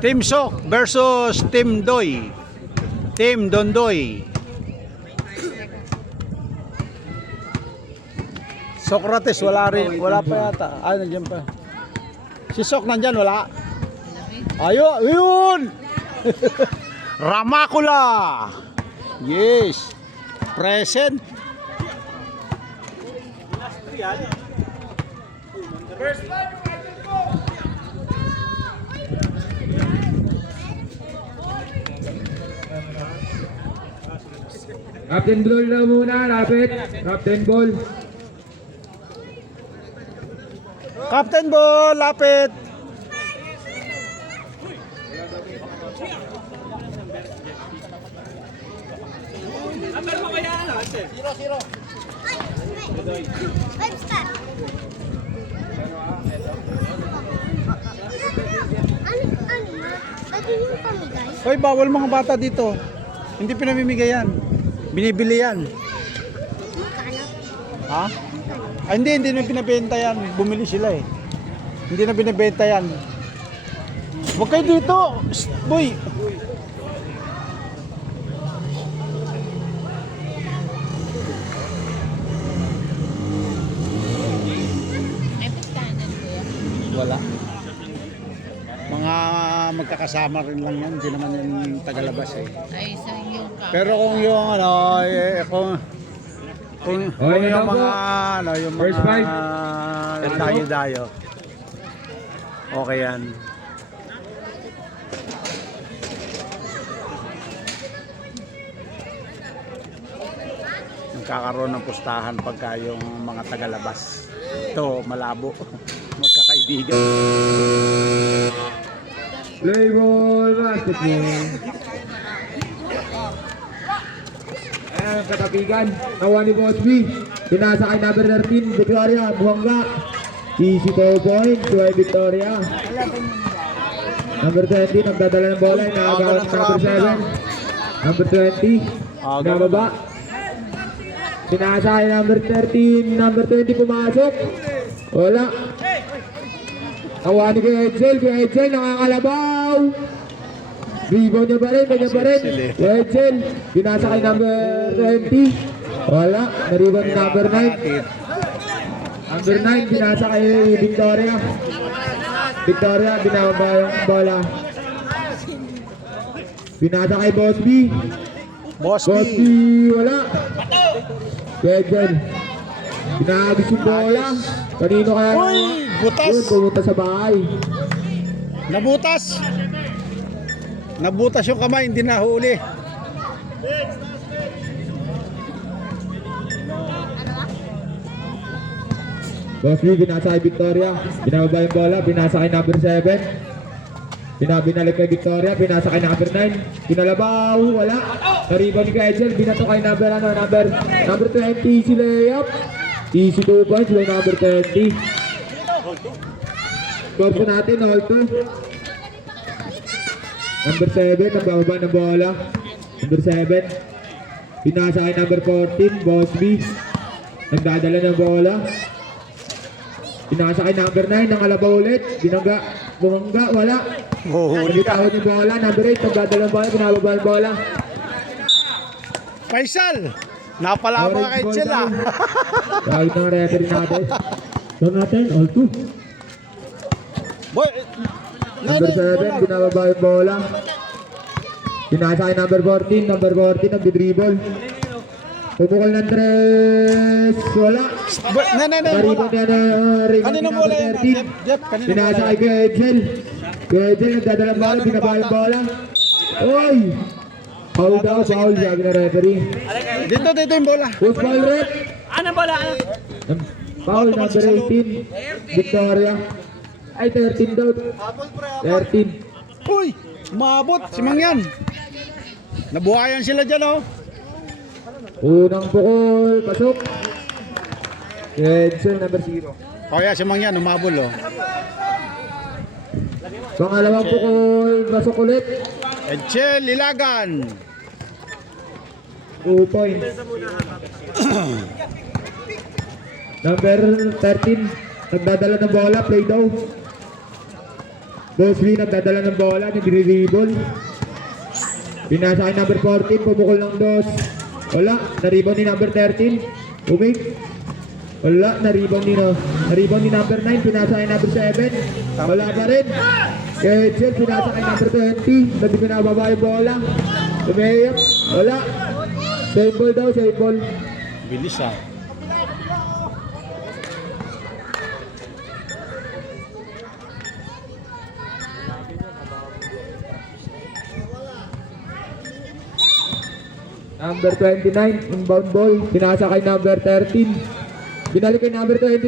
Team Sok versus Team Doy. Team Dondoy. Socrates wala rin, wala pa yata. Ah, nandiyan pa. Si Sok nandiyan, wala. Ayun! Ramakula. Yes. Present. First time. Captain Ball na muna, lapit. Captain Ball. Captain Ball, lapit. Zero. 5 star. Hoy, bawal mga bata dito. Hindi pinamimigay yan. Binibili yan. Ha? Ah, hindi na pinabenta yan. Bumili sila eh. Hindi na binibenta yan. Huwag kayo dito. Boy. Wala. Mga magkakasama rin lang yan. Hindi naman yung tagalabas eh. Ay, sa yung Pero kung yung ano, kung yung mga ano, yung First five. mga dayo-dayo. Okay yan. Nagkakaroon ng pustahan pagka yung mga tagalabas. Ito, malabo. Magkakaibigan. Play ball, basketball. Ayan ang katapigan. Nawa ni Boss B. Pinasa kay number 13, Victoria, Buhangga. Easy 2 points, Suway Victoria. Number 20, nagdadala ng bola. Inaagawan ng number 7. Number 20, nababa. Pinasa kay number 13, number 20 pumasok. Wala. Nawa ni Kuya Edsel, nakakalabaw. Rebound niya pa rin. Kuya Edsel, binasa kay number 20. Wala, na-rebound ni number 9. Number 9, binasa kay Victoria. Victoria, binababa yung bola. Binasa kay Boss B. Boss Boss B, B. wala. Kuya Edsel, binagis yung bola. Kanino kaya? Uy, butas. Yun, pumunta sa bahay. Nabutas. Nabutas yung kamay, hindi nahuli. Boss B, binasa kay Victoria. Binababa yung bola, binasa kay number 7. Binalik kay Victoria, binasa kay number 9. Pinalabaw, wala. Nariban ni Kajel, binato kay number 20, easy layup. Easy 2 points, by number 20. Score po natin, all 2. Number 7, nabababa ng bola. Number 7. Binasa kay number 14, Boss B. Nagdadala ng bola. Binasa kay number 9, nakalabaw ulit. Bumangga, wala. Nagitawad yung bola, number 8, nagdadala ng bola, binababa ng bola. Faisal, napala mga kay Chel ah. Kahit ng referee natin. So natin, all 2. Boy, Number 7, binababa yung bola. Binasa kay number 14, nagdi-dribble. Pupukol ng tres, wala. Maribon niya na rebound Kanino ni bola number yun? 13. Jeff, kanino Binasa bola? kay Kuya Edsel. Kuya Edsel, nagdadala ng bola, binaba yung bola. Oy! Foul daw, foul, sabi na referee. Dito yung bola. Push ball rep. Ano bola? Ano? Foul number 18, Victoria. Ay, 13 daw. 13. Uy, umabot si Mangyan. Nabuhayan sila dyan oh. Unang pukol, pasok. Edsel, number 0. Kaya si Mangyan umabol oh. Pangalawang pukol, pasok ulit. Edsel, Ilagan. 2 points. Number 13, nagdadala ng bola, play daw. Boss B nagdadala ng bola, nagre-rebound. Pinasa kay number 14, pumukol ng dos. Wala, na-rebound ni number 13. Umig. Wala, na-rebound ni number 9, pinasa kay number 7. Wala pa rin. Kay Jen, pinasa kay number 20. Sabi pinababa yung bola. Tumeyap. Wala. Same ball daw, same ball. Bilis ah. Number 29, inbound ball. Pinasa kay number 13. Binalik kay number 29.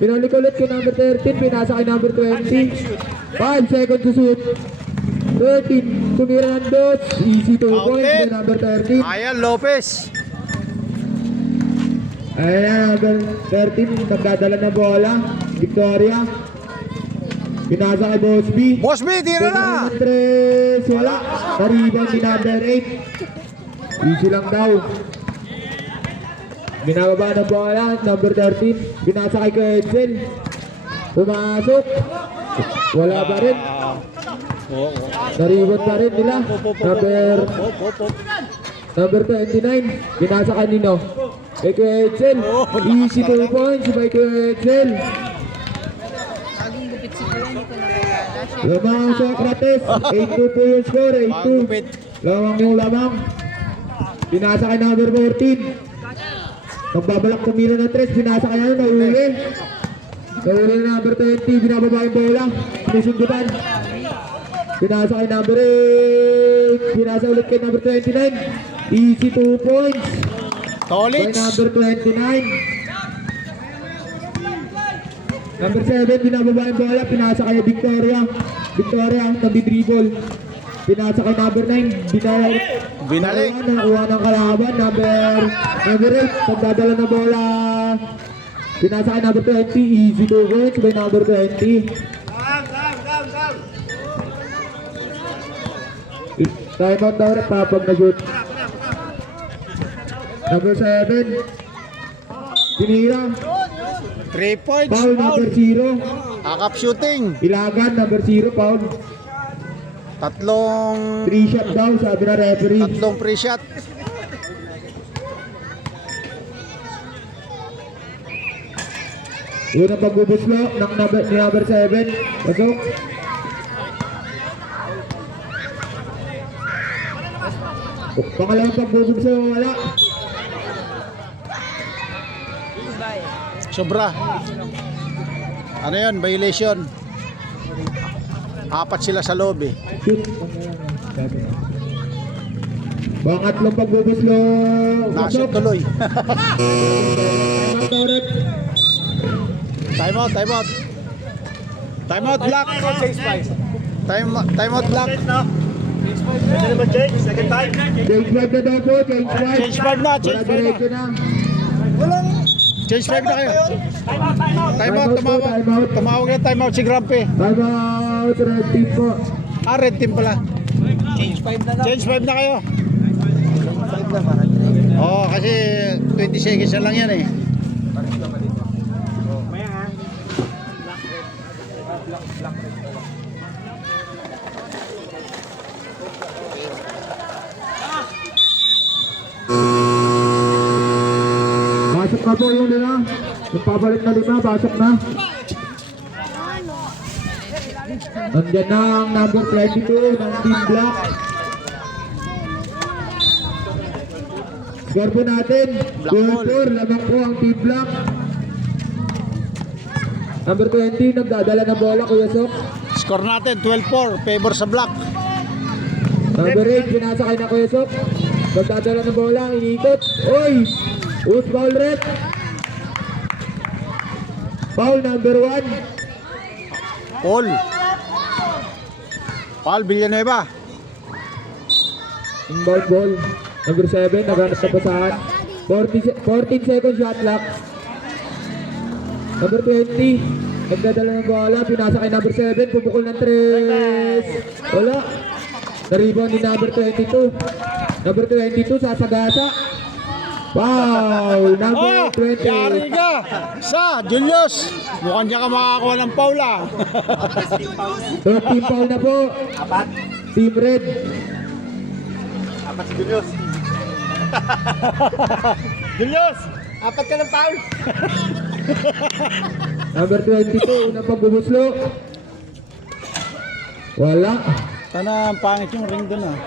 Binalik ulit kay number 13. Pinasa kay number 20. 5 seconds to shoot. 13. Tumira ng dots. Easy 2 points kay number 13. Ayan, Lopez. Ayan, number 13. Nagdadala ng bola. Victoria. Pinasa kay Boss B. Boss B, tira na! Tres. Wala. Na-rebound si number 8. Easy lang daw. Binababa ng bola, number 13. Binasa kay Quetzal. Pumasok. Wala pa rin. Oo. Naribot pa rin nila. Number 29. Binasa kanino? Kay Quetzal. Easy 2 points by Quetzal. Bagong gupit si Kuya, hindi ko nakilala. Lamang Socrates. 8-2 po yung score. 8-2. Pagupit. Lamang yung lamang. Pinasa kay number 14. Magbabalak tumira ng 3. Pinasa kay ano, nahuli. Nahuli na number 20. Binababa yung bola. Pinusundutan. Pinasa kay number 8. Pinasa ulit kay number 29. Easy 2 points. By Tolitz. number 29. Number 7, binababa yung bola. Pinasa kay Victoria. Victoria, nagdi-dribble. Pinasa kay number 9. Binalik. Nakuha ng kalaban. Number 8. Pagdadala ng bola. Pinasa kay number 20. Easy 2 points by number 20. Time out daw rin papag na shoot. Number 7. Tinira. 3 points. Foul number 0. Akap shooting. Ilagan number 0. Foul. Tatlong 3 shot daw sabi na referee. free shot. Unang pagbubuslo ng number 7. Pasok. Pangalawang pagbubuslo wala. Sobra. Ano yan? Violation. 4 sila sa loob eh. Shoot. Pangatlong pagbubuslo. Nashoot tuloy. Time out, time out. Time out, black. Time out, black. Change 5 na daw po. Change 5. Change 5 na, change 5 na. Diretso na. Change 5 na kayo. Time out, tumawag. Time out. Tumawag yung time out si Grumpy. Time out. Red team po. Ah, red team pala. Change 5 na lang. Change 5 na kayo. Oo, kasi 20 seconds na lang yan eh. Pasok na po yung lima. Yung pabalik na lima, pasok na. Nandiyan na ang number 22 ng Team Black. Score po natin. 2-4, lamang po ang Team Black. Number 20, nagdadala ng bola, Kuya Sok. Score natin, 12-4. Favor sa black. Number 8, pinasakay na Kuya Sok. Nagdadala ng bola, iniikot. Oy! Who's foul rep? Foul number 1. Paul. Paul Villanueva. Inbound ball. Number 7, naghanap na pasahan. 14 seconds shot clock. Number 20, nagdadala ng bola. Pinasa kay number 7, pupukol ng 3. Wala. Na-rebound ni number 22. Number 22, sasagasa. Foul number Oh, yari 20. ka! Sa, Julius! Mukhang niya ka makakakuha ng paula. 13 foul na po. Team Red. Julius! Apat ka ng paul! Number 22, unang pagbubuslo. Wala. Sana ang pangit yung ring dun ah.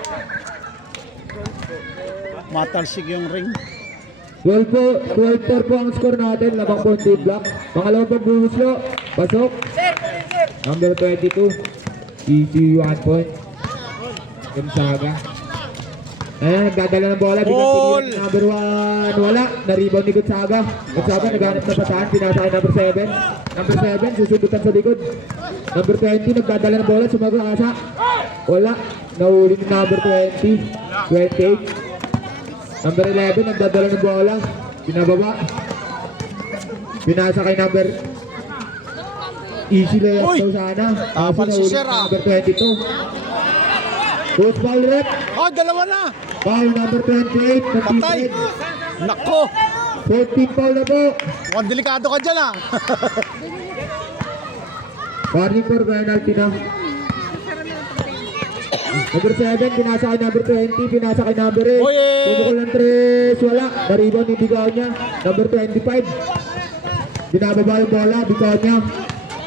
Matalsik yung ring. 12-4 po ang score natin. Lamang po team block. Pangalawang pagbubuslo. Pasok. Number 22. Easy 1 point. Gonzaga. Ayan, nagdadala ng bola. Biglang Ball! tinira ng number 1. Wala. Na-rebound ni Gonzaga. Gonzaga naghanap na pataan. Pinasa kay number 7. Number 7, susundutan sa likod. Number 20, nagdadala ng bola. Sumagasa. Wala. Nahuli ni number 20. 28. Number 11, nagdadala ng bola. Pinababa. Pinasa kay number easy layup Uy! daw sana. Tapal si Nahuli Sir, ni ah. number 22. Post foul rep. Oh, dalawa na! Foul number 28. Patay! Nako! 14 foul na po. Mukhang delikado ka dyan ah! Warning for penalty na. Number 7, pinasa kay number 20, pinasa kay number 8. Oy! Pumukol ng 3, wala. Naribon yung bigaw niya. Number 25. Binababa yung bola, bigaw niya.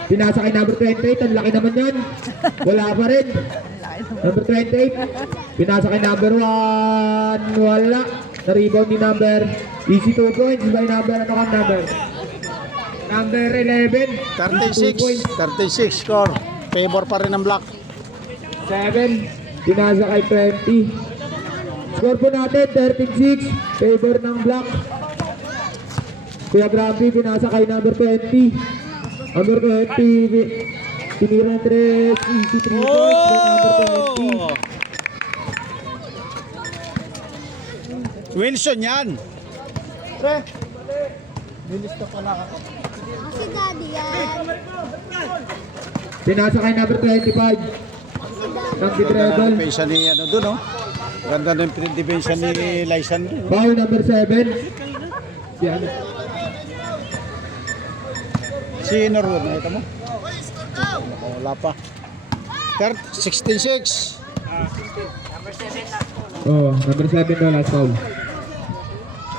Pinasa kay number 28, ang laki naman yan. Wala pa rin. Number 28, pinasa kay number 1, wala. Naribon ni number, easy 2 points by number, ano kang number? Number 11, easy 2 points. 36 score. Favor pa rin ng black. 7, pinasa kay 20. Score po natin, 13-6, favor ng black. Kuya Grampy, pinasa kay number 20. Number 20, tinira ng 3, easy 3 points by number 20. Oh! Wilson yan! Pre! Nilista pala ka. Si Daddy yan. Pinasa kay number 25. Ng treble. Depensa ni ano doon, oh. Ganda na yung depensa ni Lysan doon. Foul number 7. Yan. Si Norwood, nakita mo? Wala pa. 16-6. Oh, number 7 na last foul.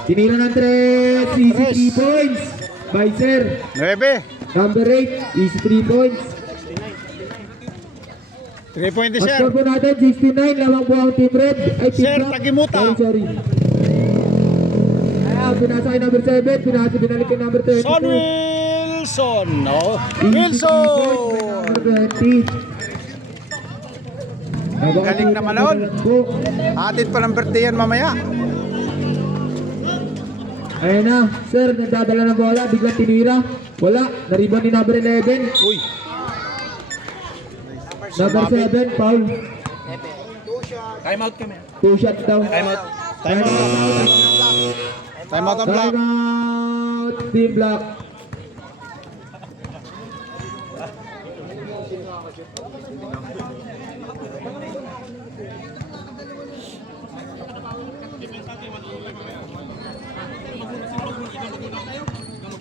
Tinira ng 3, easy 3 points. By Sir. 9. Number 8, easy 3 points. 3 point At sir. score po natin, 69, lamang po ang Team Red. Ay, Team Sir, Black. Tagimuta. Sorry. Ayan, pinasa kay number 7, binalik kay number 32. Son Wilson. No. Easy 3 points by Wilson. number 20. Galing naman nun. Atin pa ng birthday yan mamaya. Ayan na, Sir, nagdadala ng bola, biglang tinira. Wala, nariban ni number 11. Uy. Number 7, foul. Time out kami. 2 shots daw. Time out. Time out. Time out ang black. Time out, Team Black.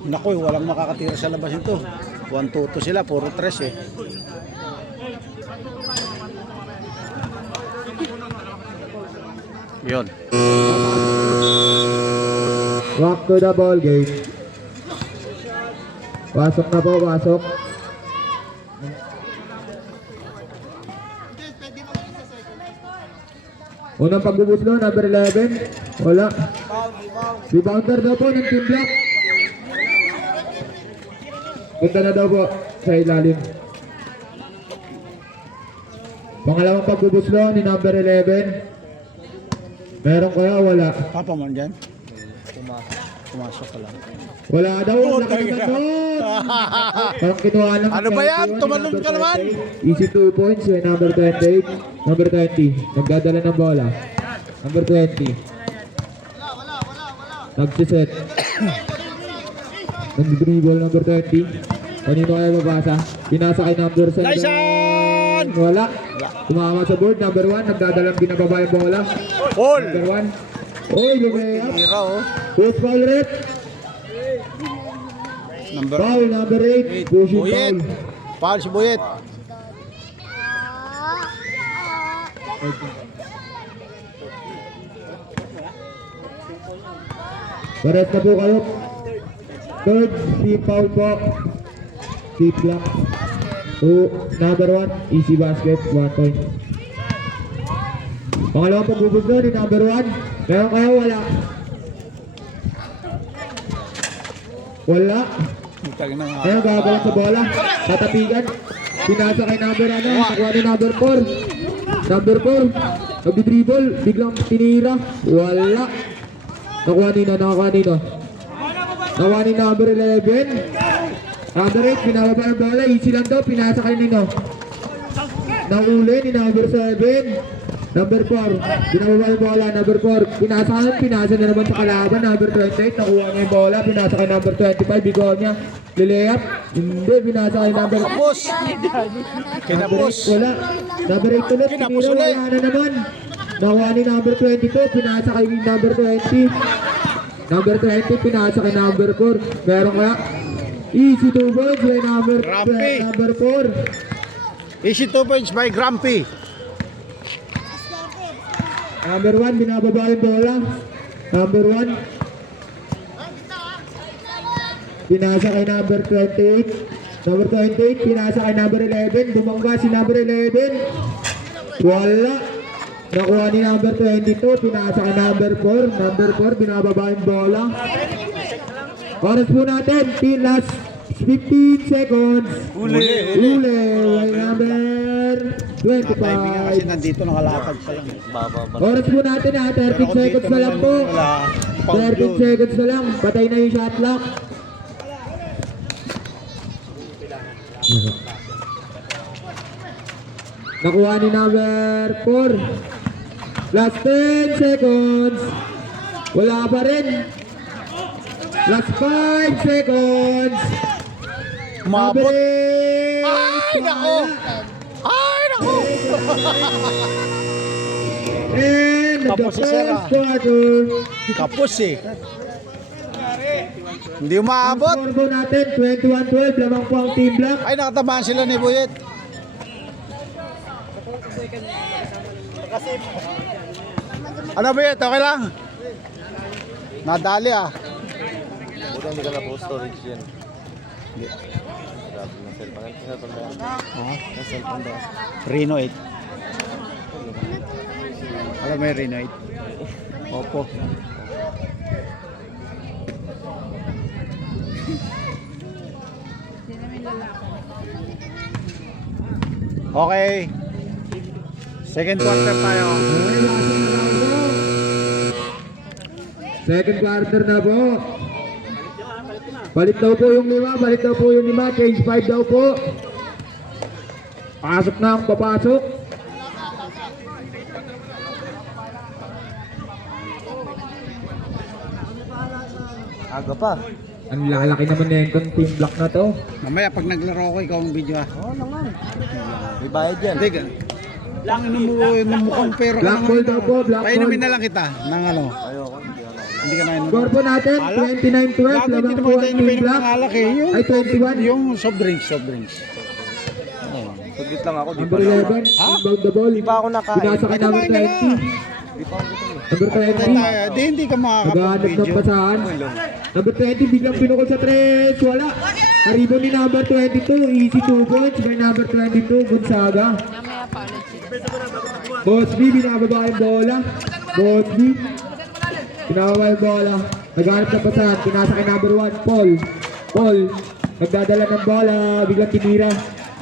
Naku, walang makakatira sa labas nito. 1-2 sila, puro 3 eh. Yun. Back to the ball game. Pasok na po, pasok. Unang pagbubuslo, number 11. Wala. Rebounder daw po ng Team Black. Punta na daw po sa ilalim. Pangalawang pagbubuslo ni number 11. Meron kaya wala? Papa mo dyan? Pumasok ka lang. Wala daw. Laki naman doon. Parang kinuha lang. Ano ba yan? Tumalon ka naman. Easy 2 points by number 28. Number 20. Nagdadala ng bola. Number 20. Nagsiset. Nag-dribble number 20. Kanino kaya mabasa? Pinasa kay number 7. Lysan! Wala. Tumama sa board. Number 1. Nagdadalang binababa yung bola. All! Number 1. Oy, lumaya. Tira oh. Push foul rep. Foul number 8. Pushing Buyet. foul. Foul si Buyet. Pares na po kayo. Third, team foul po. Team block. Number 1, easy basket, 1 point. Pangalawang pagbubog doon, yung number 1. Meron kayo, wala. Wala. Ayun, gagawin sa bola. Tatapigan. Pinasa kay number ano, nakuha ni number 4. Number 4. Nagdi-dribble, biglang tinira. Wala. Nakuha nino. Nakuha ni number 11. Number 8, pinababa ang bola. Easy lang daw, pinasa kay nino. Nahuli ni number 7. Number 4, binababa yung bola. Number 4, pinasa na naman sa kalaban. Number 28, nakuha niya yung bola. Pinasa kay number 25, bigon niya. Lilayap, hindi, pinasa kay number... Kinapos. Kinapos. Wala. Number 8 ulit, Kinapos tinira, ulit. wala na naman. Nakuha ni number 22, pinasa kay number 20. Number 20, pinasa kay number 4. Meron kaya? Easy 2 points by number Grumpy. 4. Easy 2 points by Grumpy. Number 1, binababa yung bola. Number 1. Pinasa kay number 28. Number 28, pinasa kay number 11. Bumangga si number 11. Wala. Nakuha ni number 22. Pinasa kay number 4. Number 4, binababa yung bola. Oras po natin. Last 15 seconds. Uli. Kay number Timing nga kasi 25. nandito nakalatag pa lang. Oras po natin ha, 13 seconds na lang po. 13 seconds na lang, patay na yung shot clock. Nakuha ni number 4. Last 10 seconds. Wala pa rin. Last 5 seconds. Umabot. Mabilis. Ay, nako. Ay, nako. And the Tapos si Sir, first quarter. Kapos eh. Hindi umaabot. Ang score po natin, 21-12. Lamang po ang team block. Ay, nakatamaan sila ni Buyet. Ano Buyet? Okay lang? Nadali ah. Bukan hindi ka na po storage yan. Grabe ng cellphone. Ang cellphone ba? Ang cellphone ba? Reno 8. Alam mo yung Reno 8? Opo. Okay. Second quarter tayo. Second quarter na po. Balik daw po yung 5, balik daw po yung 5, change 5 daw po. Pasok na ang papasok. Aga pa. Ang lalaki naman na yung team block na to. Mamaya pag naglaro ko, ikaw ang video ah. Oo naman. May bayad yan. Hindi ka. Lang mukhang pera ka Black ball daw po, black Painumin ball. na lang kita ng ano. Ayoko. Hindi ka na inumin. Score po natin, 29-12. Lamang po ang team block. Ay, 21. Yung soft drinks. Saglit lang ako. Di Number pa ako. 11, inbound the ball. Di pa ako nakain. Pinasa kay number Kumain ka na. 20. Di pa ako gutom. Number 20. Hindi ka Naghahanap ng makakapag-video. basahan. Number 20, biglang pinukol sa 3. Wala. Haribo ni number 22. Easy 2 points by number 22. Gonzaga. Namaya pa ulit sila. Boss B, binababa yung bola. Boss B. Binababa yung bola. Naghahanap ng basahan. Pinasa kay number 1. Paul. Nagdadala ng bola. Biglang tinira.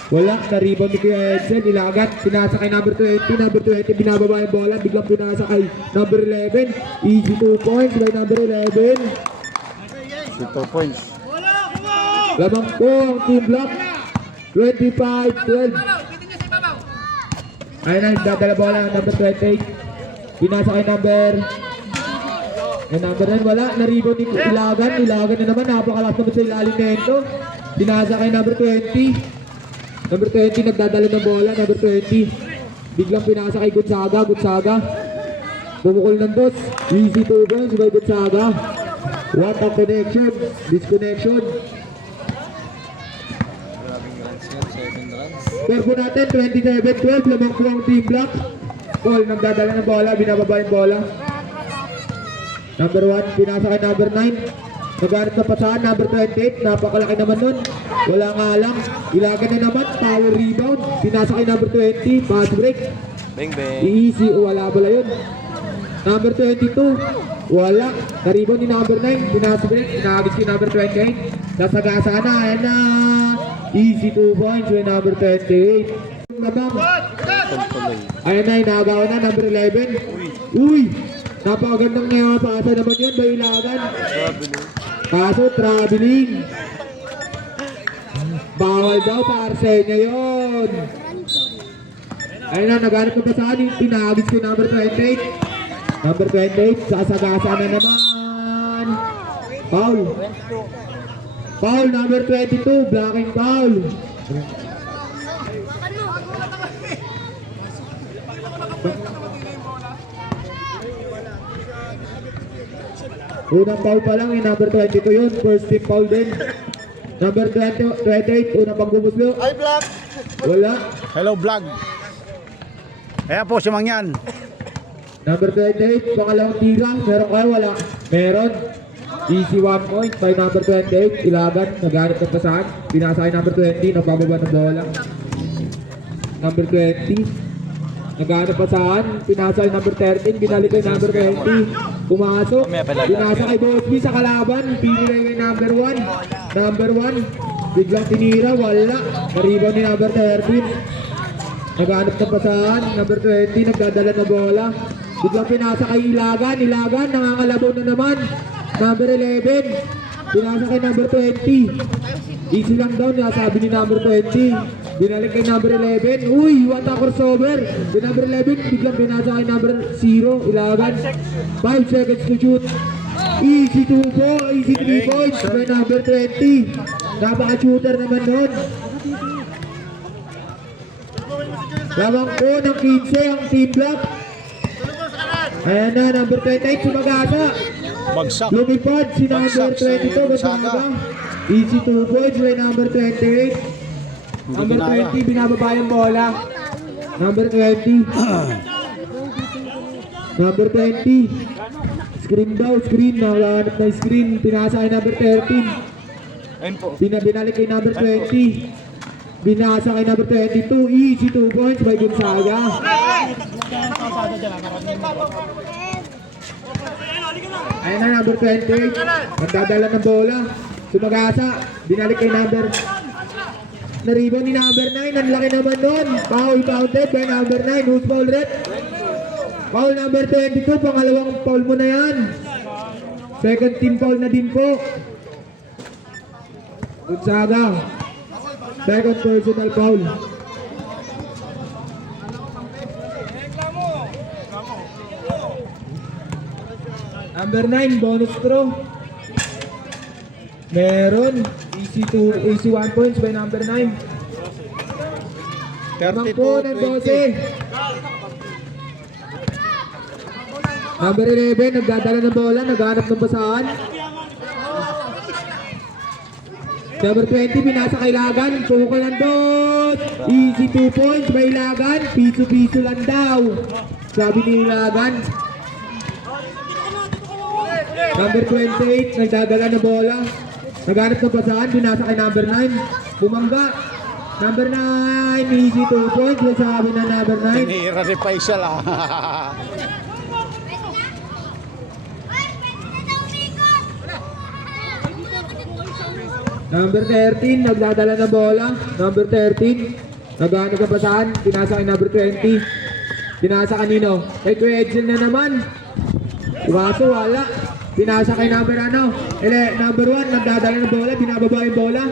Wala. Na-rebound ni Kuya Edsel. Ilagat. Pinasa kay number 20. Number 20, binababa yung bola. Biglang pinasa kay number 11. Easy 2 points by number 11. 2 points. Lamang po ang team block. 25-12. Ayun na, nagdadala bola ang number 28. Pinasa kay number... Yung number 9, wala. Na-rebound ni Ilagan. Ilagan na naman. Napakalas naman sa ilalim na ito. Pinasa kay number 20. Number 20, nagdadala ng bola. Number 20. Biglang pinasa kay Gonzaga. Bumukol ng dos. Easy 2 points by Gonzaga. What a connection. Disconnection. Maraming runs yun, 7 runs. Score po natin, 27-12. Lamang po ang team block. Paul, nagdadala ng bola. Binababa yung bola. Number 1, pinasa kay number 9. Naghanap na pasahan, number 28. Napakalaki naman nun. Wala nga lang. Ilagan na naman. Power rebound. Pinasa kay number 20. Pass break. Bang bang. Easy. Wala pala yun. Number 22. Wala. Na-rebound ni number 9. Pinasa break. Inagis kay number 28. Nasagasa na. Ayan na. Easy 2 points with number 28. Nabang. Ayan na. Inagawa na. Number 11. Uy. Napakagandang pasa naman yun. Bailagan. Kaso traveling. Bawal daw sa Arsenia yun. Ayun na, naghanap na pa saan yung pinagis ko number 28. Number 28, sasagasa na naman. Foul. Foul number 22, blocking foul. Unang foul pa lang yung number 22 yun. First team foul din. Number 28, unang pagbumuslo. Ay, vlog! Wala. Hello, vlog. Ayan po si Mangyan. Number 28, pangalawang tira. Meron kayo? Wala. Meron. Easy 1 point by number 28. Ilagan, naghanap ng pasahan. Pinasa kay number 20, nagbababa ng bola. Number 20. Naghanap pasahan. Pinasa kay number 13, binalik kay number 20. Pumasok. Pinasa kay Bosby sa kalaban. Pinilay kay number 1. Number 1. Biglang tinira, wala. Naribaw ni number 13. Naghanap ng pasahan. Number 20, nagdadala na bola. Biglang pinasa kay Ilagan. Ilagan, nangangalabaw na naman. Number 11. Pinasa kay number 20. Easy lang daw, nasabi ni number 20. Binalik kay number 11. Uy, what a crossover. Yung number 11, biglang pinasa kay number 0. Ilagan. 5 seconds to shoot. Easy 2 points. Easy 3 points by number 20. Napaka-shooter naman nun. Lamang po ng 15 ang team block. Ayan na, number 28 sumagasa. Bagsak. Lumipad si number Bagsak si 22. Gonzaga. Easy 2 points by number 28. Number 20, binababa yung bola. Number 20. Number 20. Screen daw, screen. Nakahanap na screen. Pinasa kay number 13. Ayun po. Binalik kay number 20. Binasa kay number 22. Easy 2 points by Gonzaga. Ayan na, number 28. Magdadala ng bola. Sumagasa. Binalik kay number. Naribaw ni number 9. Ang laki naman nun. Foul counted by number 9. Who's foul red? Foul number 22. Pangalawang foul mo na yan. Second team foul na din po. Gonzaga. Second personal foul. Number 9, bonus throw. Meron. Easy 1 points by number 9. Lamang po ng 12. Number 11, nagdadala ng bola, naghanap ng basahan. Number 20, pinasa kay Lagan. Pukol ng dos. Easy 2 points by Lagan. Piso-piso lang daw. Sabi ni Lagan. Number 28, nagdadala ng bola. Naghanap ng pasahan, binasa kay number 9. Bumangga. Number 9, easy 2 points. Sabi na number 9. Tinira ni Faisal ah. Number 13, nagdadala ng bola. Number 13, naghanap ng pasahan, binasa kay number 20. Binasa kanino? Kay Kuya Edsel na naman. Iwaso, wala. Pinasa kay number number 1, nagdadala ng bola, binababa yung bola.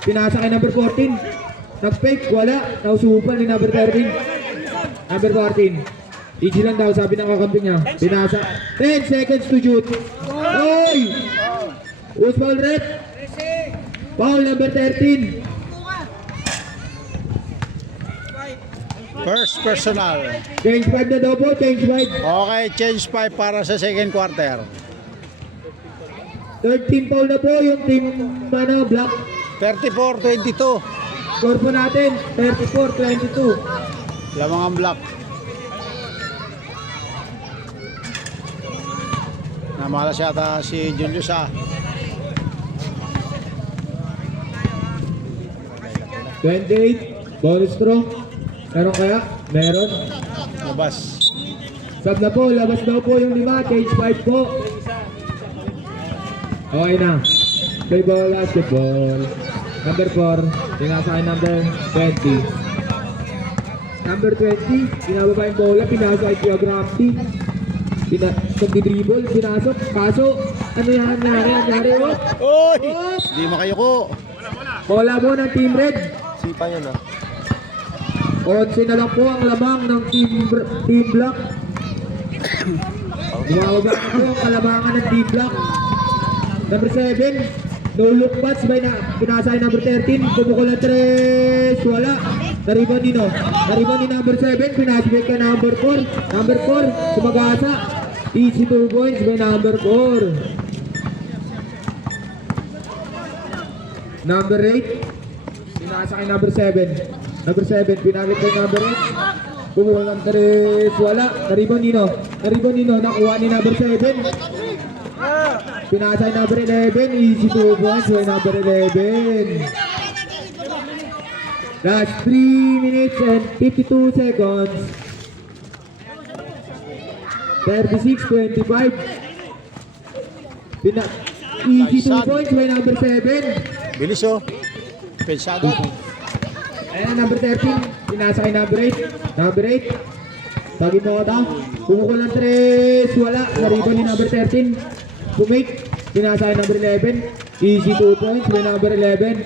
Pinasa kay number 14. Nag-fake, wala. Nausupan ni number 13. Number 14. Easy lang daw, sabi ng kakampi niya. Pinasa. 10 seconds to shoot. Oy! Who's foul red? Foul number 13. First personal. Change 5 na daw po, change 5. Okay, change 5 para sa second quarter. Third team foul na po yung team black. 34-22. Score po natin, 34-22. Lamang ang black. Namalas yata si Julius ah. 28, bonus throw. Meron kaya? Meron. Labas. Sub na po, labas daw po yung 5, cage 5 po. Okay na. Play ball, basketball. Number 4, pinasa kay number 20. Number 20, pinababa yung bola, pinasa kay Geography. Nagdi-dribble, pinasok, kaso, ano yan, nangyari, oh. Oy! Oh! Di makayuko. Bola mo ng Team Red. Sipa yun ah. 11 na lang po ang lamang ng Team Black. Bumababa na po ang kalamangan ng Team Black. Number 7, no look pass by na pinasa kay number 13, pumukol ng 3, wala. Naribon ni number 7, pinasibig ka number 4. Number 4, sumagasa. Easy 2 points by number 4. Number 8, pinasa kay number 7. Number 7, pinalik kay number 8. Pumukol ng 3, wala. Naribon Nino, nakuha ni number 7. Pinasa kay number 11, easy 2 points by number 11. Last 3 minutes and 52 seconds. 36-25. Easy 2 points by number 7. Bilis oh. Pensado. Ayan, number 13. Pinasa kay number 8. Number 8. Tagi mo ata. Pumukol ng 3. Wala. Naribon ni number 13. Pumake. Pinasa kay number 11. Easy 2 points by number 11.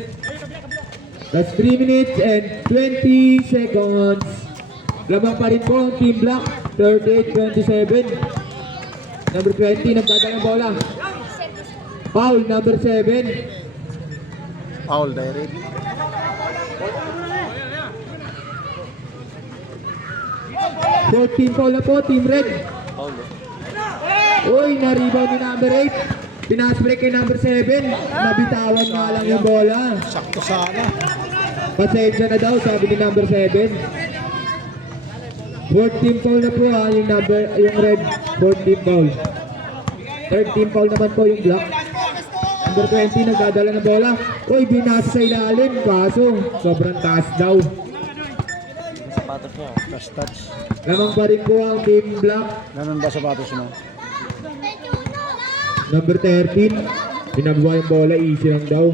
That's 3 minutes and 20 seconds. Lamang pa rin po ang Team Black. 38-27. Number 20, nagdadalang bola. Foul, number 7. Foul direct. 14 foul na po, Team Red. Paulo. Uy, na-rebound ni number 8. Pinasbreak kay number 7. Nabitawan nga lang yung bola. Sakto sana. Pasensya na daw, sabi ni number 7. 14 foul na po ha, yung red. 14 foul. 13 foul naman po yung black. Number 20, nagdadala ng bola. Uy, binasa sa ilalim. Kaso, sobrang taas daw. Sapatos niya. Touch. Lamang pa rin po ang Team Black. Ganun ba sapatos mo? Number 13, pinabuha yung bola, easy lang daw.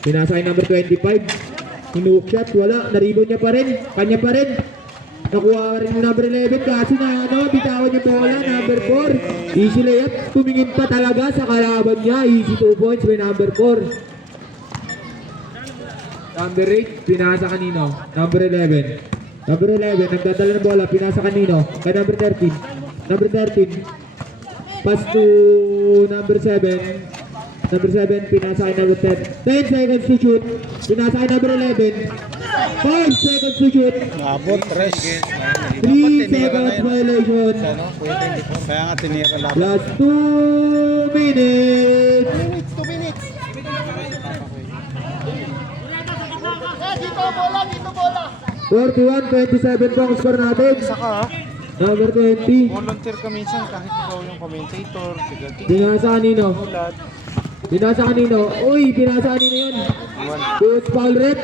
Pinasa kay number 25. Hinukshot, wala. Naribon niya pa rin. Kanya pa rin. Nakuha rin yung number 11 kasi bitawan yung bola. Number 4. Easy layup. Tumingin pa talaga sa kalaban niya. Easy 2 points by number 4. Number 8, pinasa kanino? Number 11. Number 11, nagdadala ng bola. Pinasa kanino? Kay number 13. Number 13. Pass to number 7. Number 7, pinasa kay number 10. 10 seconds to shoot. Pinasa kay number 11. 5 seconds to shoot. Abot, rest. 3 seconds violation. Kaya nga tinira lang. Last 2 minutes. 41-27 po ang score natin. Saka Number 20. volunteer ka minsan kahit ikaw yung commentator. Pinasa kanino? Ulat. Pinasa kanino? Uy, pinasa kanino yun? Coach foul red.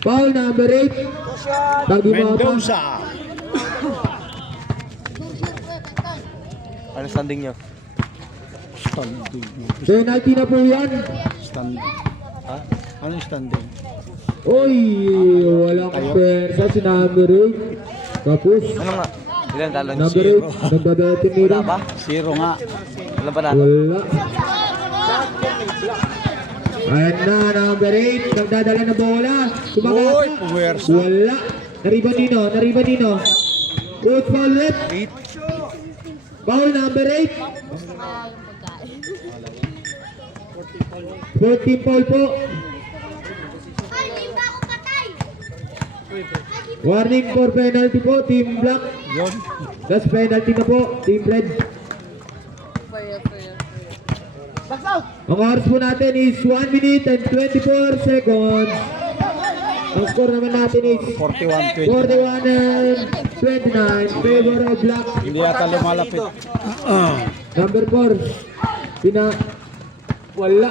Foul number 8. Tagi mo ata. Mendoza. Ano standing niya? Standing. Penalty na po yan. Standing. Ha? Anong standing? Uy, walang pwersa si number 8. Tapos, Ano nga? Ilan talo ni number Zero? 8, nagdadating nila. Wala ba? Zero nga. Wala ba natin? Wala. Ayan na, number 8, nagdadala na bola. Uy, Sumagasa. puwersa. Wala. Nariban Nino. Coach foul red. 8. Foul number 8. 14 foul po. Warning for penalty po, Team Black. Yun. That's penalty na po, Team Red. For you. Ang oras po natin is 1 minute and 24 seconds. Ang score naman natin is 41-20. 41 and 29. Favor of Black. Hindi yata lumalapit. Number 4. Wala.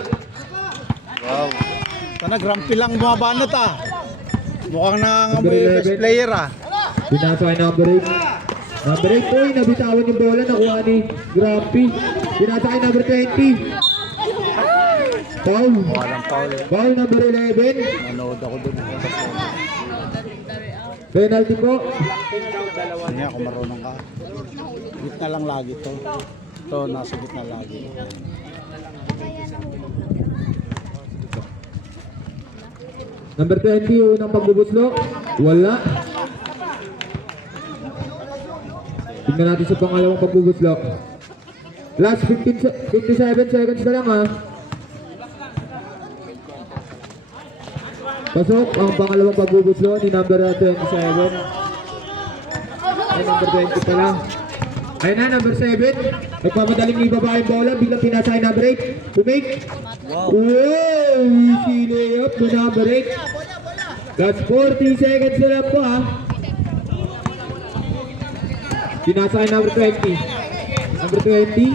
Wow. Sana grumpy lang bumabanat ah. Mukhang nangangamoy Number best 11. player ah. Pinasa kay number 8. Number 8 po, nabitawan yung bola. Nakuha ni Grumpy. Pinasa kay number 20. Foul. Walang foul. Foul number 11. Nanood ako dun. Penalty po. Hindi ako marunong ka. Gitna lang lagi to. Ito, nasa gitna lagi. Number 20, unang pagbubuslo. Wala. Tingnan natin sa pangalawang pagbubuslo. Last 57 seconds na lang ha. Pasok ang pangalawang pagbubuslo ni number 27. Ay, number 20 pala. Ayun na, number 7. Nagpamadaling ibaba yung bola. Biglang pinasa kay number 8. Pumake. Wow. Wow! Easy layup to number 8. That's 40 seconds na lang po ha. Pinasa kay number 20. Number 20.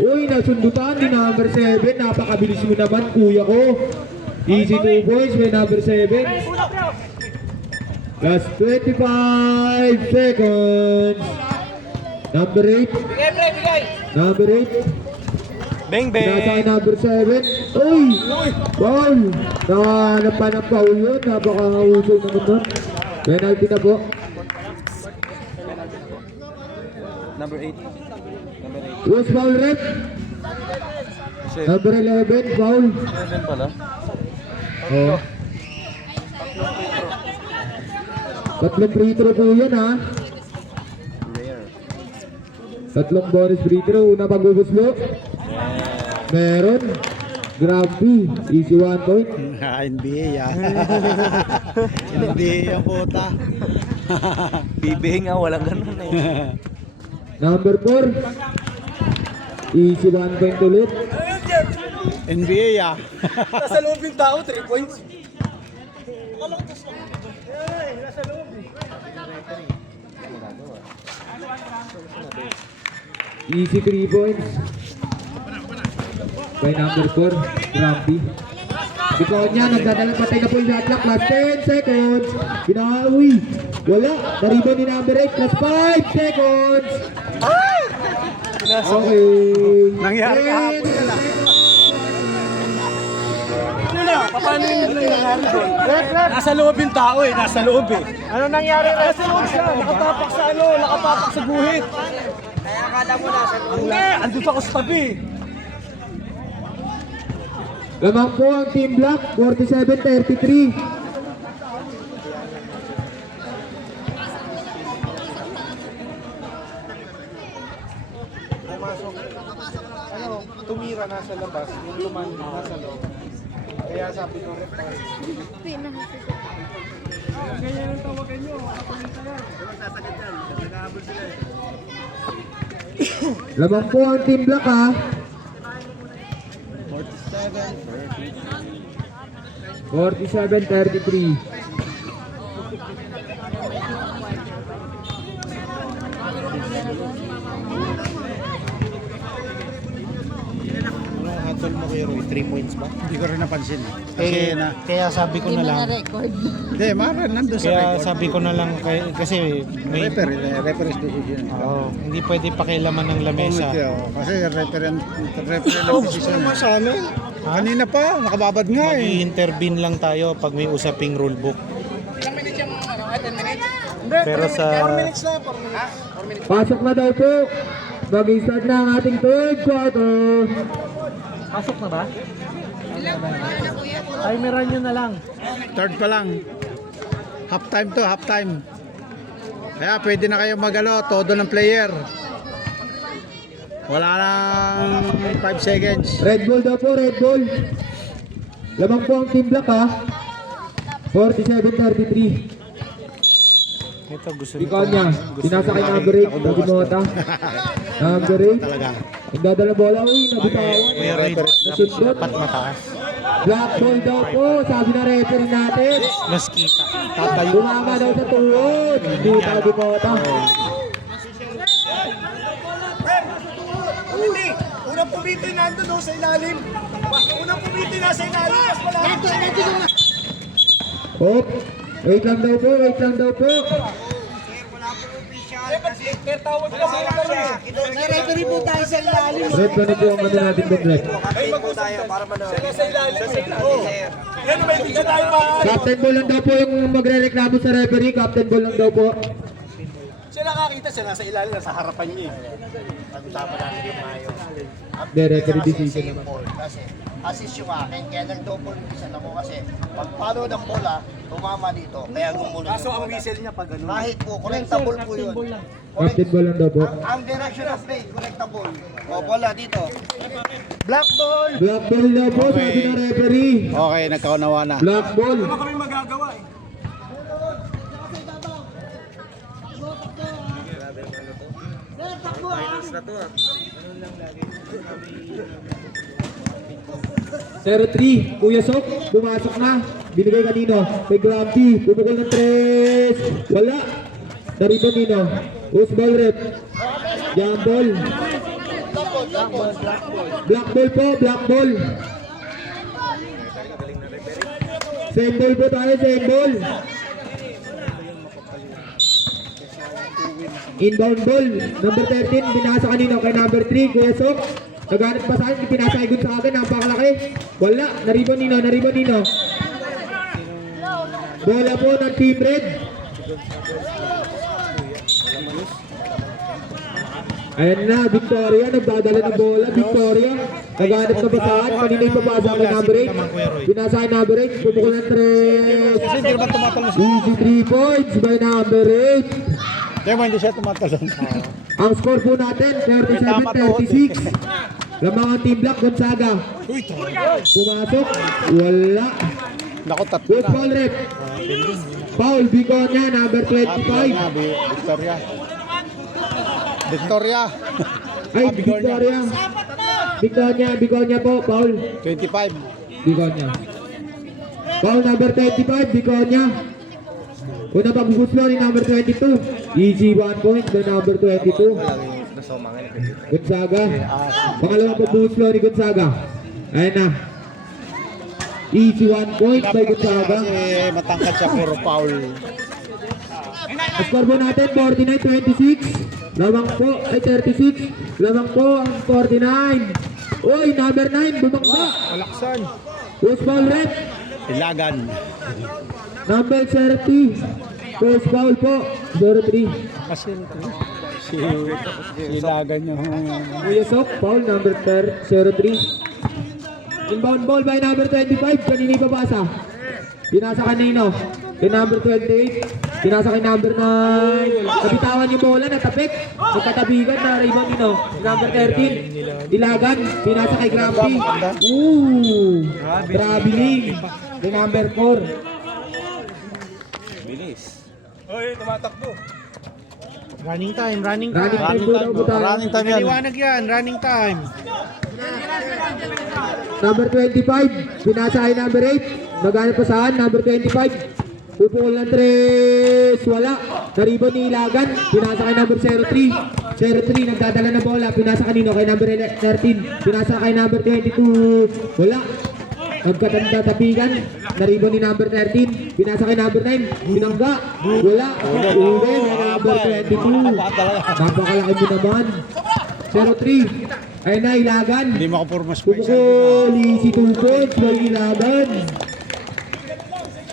Uy, nasundutan ni number 7. Napakabilis mo naman, kuya ko. Easy 2 points by number 7. Last 25 seconds. Number 8. Number 8. Bang Pinasa kay bang. number 7. Uy! Foul! Nakahanap pa ng foul yun. Napaka-usol naman nun. Penalty na po. Number 8. Number 8. Was foul rep. Number 11, foul. 7 pala. Oh. Tatlong free throw po yan ha. Rare. Tatlong bonus free throw. Una pagbubuslo. Meron. Grabe. Easy 1 point. NBA ah. NBA ang puta. PBA nga, walang ganun eh. Number 4. Easy 1 point ulit. NBA ah. Nasa loob yung tao, 3 points. Easy 3 points. By number 4. Grabe. Ikaw niya, nagdadalang patay na po yung shot clock. Last 10 seconds. Pinawi. Wala. Nariban ni number 8. Last 5 seconds. Okay. Nangyari kahapon And- na. Paano yung nangyari doon? Nasa loob yung tao eh, nasa loob eh. Ano nangyari? Nasa loob siya, nakapapak sa ano, nakapapak sa guhit. Kaya akala mo nasa loob. Hindi, andun ako sa tabi. Lamang po ang Team Black. 47-33. Tumira nasa labas, yung luman nasa loob. Kaya sabi ko, Lamang po ang Team Black ha. 47-33. hatol mo kay Roy, 3 points ba? Hindi ko rin napansin. Kasi Kaya sabi ko na lang, record. Hindi, Mara, nandun sa kaya record. sabi ko na lang kasi may Referee's decision. hindi pwede pakialaman ng lamesa. Kasi referee decision. Masalo. Kanina pa, nakababad nga eh. I-intervene lang tayo pag may usaping rulebook. Ilang minutes yung 10 minutes? Pero sa Pasok na daw po. Mag-start na ang ating third quarter. pasok na ba? Ilang na kuya? Timeran nyo na lang. Third pa lang. Half time to, half time. Kaya pwede na kayo magalo, todo ng player. Wala nang 5 seconds. Red ball daw po, red ball. Lamang po ang Team Black ha. 47-33. Ito gusto Ikaw niya. Pinasa kay number 8. Nagimota. Number 8. Talaga. Nagdadala bola, uy, nabitawan. Kuya Roy, Nasundot. dapat mataas. Black ball daw po, sabi na referee natin. Mas kita. Bumama daw sa tuhod. Hindi pala bumota. Unang pumiti nandun doon sa ilalim. Unang pumiti nasa ilalim. Mas malapit. Oh, wait lang daw po, wait lang daw po. Tawag na sa ilalim. Referee po tayo sa ilalim. Red, ano po ang ano natin doon, Red? Sila sa ilalim. Yan, may pizza tayo pa. Captain ball lang daw po yung magre-reklamo sa referee. Captain ball lang daw po. Sila kakita, sila sa ilalim, nasa harapan niya. The referee decision naman. Kasi assist yung akin, kaya nag-double vision ako kasi pag follow ng bola, tumama dito, kaya gumulo. Kaso ang whistle niya pag ganun. Kahit po, connectable po yun. Captain ball lang daw po. Ang direction of play, connectable. O, bola dito. Black ball! Black ball daw po, sabi ng referee. Okay, nagkaunawa na. Black ball. Ano kami magagawa eh? Zero 3, Kuya Sok, pumasok na. Binigay kanino? Kay Grumpy, pumukol ng 3. Wala. Narito nino. Who's ball rep? Jump ball. Black ball po, black ball. Same ball po tayo, same ball. Inbound ball, number 13, binasa kanino kay number 3, Kuya Sok. Naghanap pa sa akin, pinasa ikot sa akin, napakalaki. Wala, naribon nino, naribon nino. Bola po ng Team Red. Ayan na, Victoria, nagdadala ng bola, Victoria. Naghanap na pa sa akin, kanina yung papasa kay number 8. Pinasa kay number 8, pupukul ng 3. Easy 3 points by number 8. Kaya mo hindi siya tumatalon. Ang score po natin, 37-36. Lamang ang Team Black, Gonzaga. Pumasok, wala. Naku, tatlo Good na. ball rep. Paul Biconia, number 25. Victoria. Victoria. Ay, Victoria. Biconia po, Paul. 25. Biconia. Paul, number 25, Biconia. Una pagbubuslo ni number 22. Easy 1 point by number 22. Gonzaga. Pangalawang pagbubuslo ni Gonzaga. Ayan na. Easy 1 point by Gonzaga. Kasi matangkad siya, puro foul. Score po natin 49-26. Lamang po ay 36. Lamang po ang 49. Uy, number 9 bumagba. Alaksan. Who's ball red? Ilagan. Number 30. First foul po. 0-3. Kasi si Ilagan yung... Kuya Sok, foul number 03. Inbound ball by number 25. Kanina ipapasa. Pinasa kanino? Kay number 28. Pinasa kay number 9. Nabitawan yung bola, natapik. Nagkatabigan na rebound nino. Number 13. Ilagan. Pinasa kay Grumpy. Ooh. Traveling. Kay number 4. Hoy, tumatakbo. Running time, running Running time. time po daw po tayo. Running time yan. Liwanag yan, running time. Number 25, pinasa kay number 8. Maghanap pa saan? Number 25. Pupukol ng 3. Wala. Naribon ni Ilagan. Pinasa kay number 03. 03, nagdadala na bola. Pinasa kanino? Kay number 13. Pinasa kay number 22. Wala. Nagkatatapigan. Naribon ni number 13. Pinasa kay number 9. Binangga. Wala. Uwi na number 22. Napakalaki mo naman. 03. Ayun na, Ilagan. Hindi makapurmas pa isa. Pupukol. Easy 2 points. By Ilagan.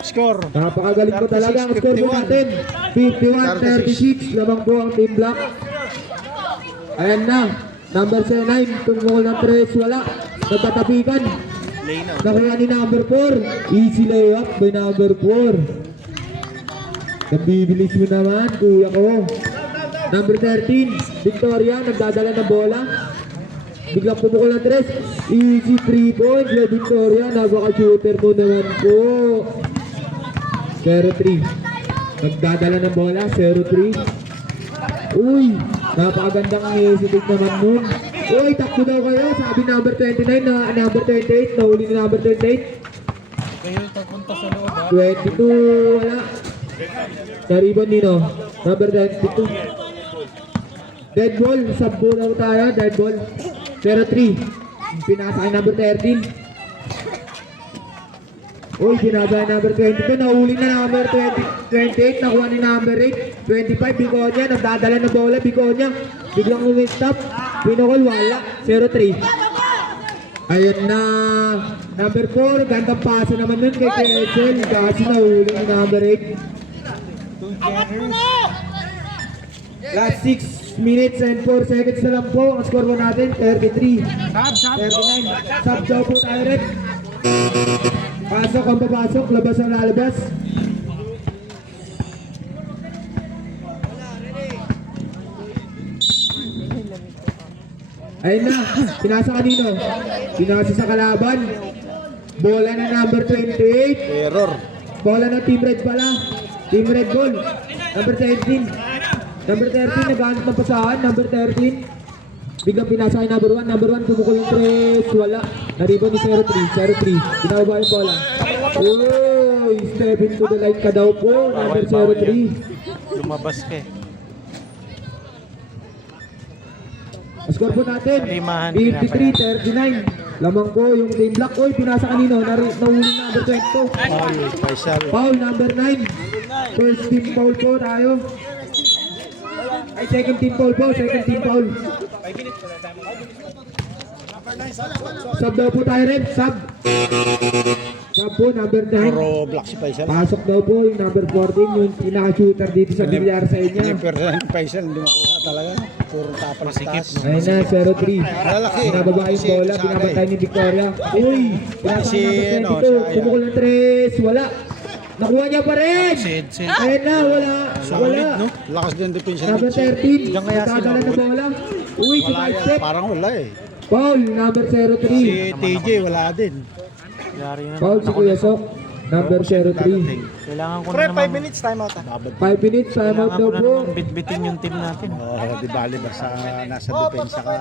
Score. Napakagaling ko talaga ang score po natin. 51-36. Lamang po ang Team Black. Ayan na. Number 9. Tumukol ng 3. Wala. Nagtatapikan. Nakuha ni number 4. Easy layup by number 4. Nabibilis mo naman, kuya ko. Number 13. Victoria. Nagdadala ng bola. Biglang pumukol ng 3. Easy 3 points by Victoria. Napaka-shooter mo naman po. 0-3. Nagdadala ng bola, 0-3. Uy, napakagandang hesitate naman nun. Uy, takbo daw kayo. Sabi number 29 na number 28. Nahuli ni number 28. Kayo pupunta sa loob ha. 22, wala. Na-rebound nino. Number 22. Dead ball. Sub-ball daw tayo. Dead ball. 0-3. Pinasa kay number 13. Uy, pinasa kay number 22. Nahuli na number 28. Nakuha ni number 8. 25. Biconia. Nagdadala ng bola. Biconia. Biglang umistop. Pinokol. Wala. 0-3. Ayun na. Number 4. Gandang pasa naman nun kay Quezon. Kasi nahuli ni number 8. Last 6 minutes and 4 seconds na lang po. Ang score po natin, 33. 39. Sub daw po tayo rin. Pasok ang papasok, labas ang lalabas. Ayun na, pinasa kanino? Pinasa sa kalaban. Bola na number 28. Error. Bola ng Team Red pala. Team Red ball. Number 13. Number 13, naghanap ng pasahan. Number 13. Biglang pinasa kay number 1. Number 1, pumukul yung 3. Wala. Nariban ni 0-3. 0-3. Binababa yung bola. Uy, step into the line ka daw po. Number 0-3. Lumabas ka eh. Ang score po natin, Limahan, 53-39. Lamang po yung team black. Uy, pinasa kanino. Nahuli number 22. Ay, Faisal. Foul number 9. First team foul po tayo. Ay, second team foul po. Second team foul. Sub daw po tayo rin. Sub. Sub po, number 9. Puro black si Faisal. Pasok daw po yung number 14. Yung pinaka-shooter dito sa bilyar sa inyo. Hindi pero Faisal, hindi makuha talaga. Puro tapal sa taas. Ayun na, 0-3. Lalaki. Binababa yung bola, binabantay ni Victoria. Uy, pinasa Si, ng ano, number 22. si- Pumukul ng 3. Wala. Nakuha niya pa rin. Ayun na, wala. Wala. Lakas din depensa ng Number Mitchell. 13. Diyan kaya Nagdadala ng bola. Uy, si Wala yan. Falsep. Parang wala eh. Foul, number Si 03. TJ wala din. Yari na. Foul si Kuya Sok. Number 03. Kailangan ko Pre, na 5 naman. minutes time out. Babad. 5 minutes, time out Kailangan daw ko na po. naman bitbitin yung team natin. Oh, di bali basta nasa depensa ka.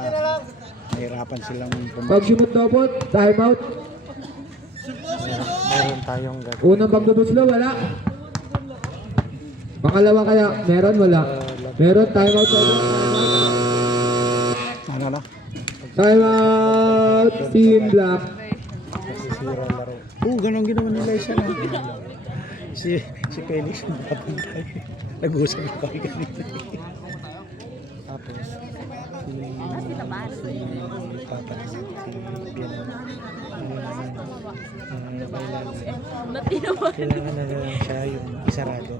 Nahirapan silang Pag sumot daw po, time out. Meron tayong gagawin. Unang pagbubuslo, wala. Pangalawa kaya, meron, wala. Meron, time out. Ano na? Time out, Team Black. Oo, ganun ginawa nila isa na. Si Felix ang babantay. Nag-uusap na kami kanina. Tapos, kailangan na lang siya yung isarado.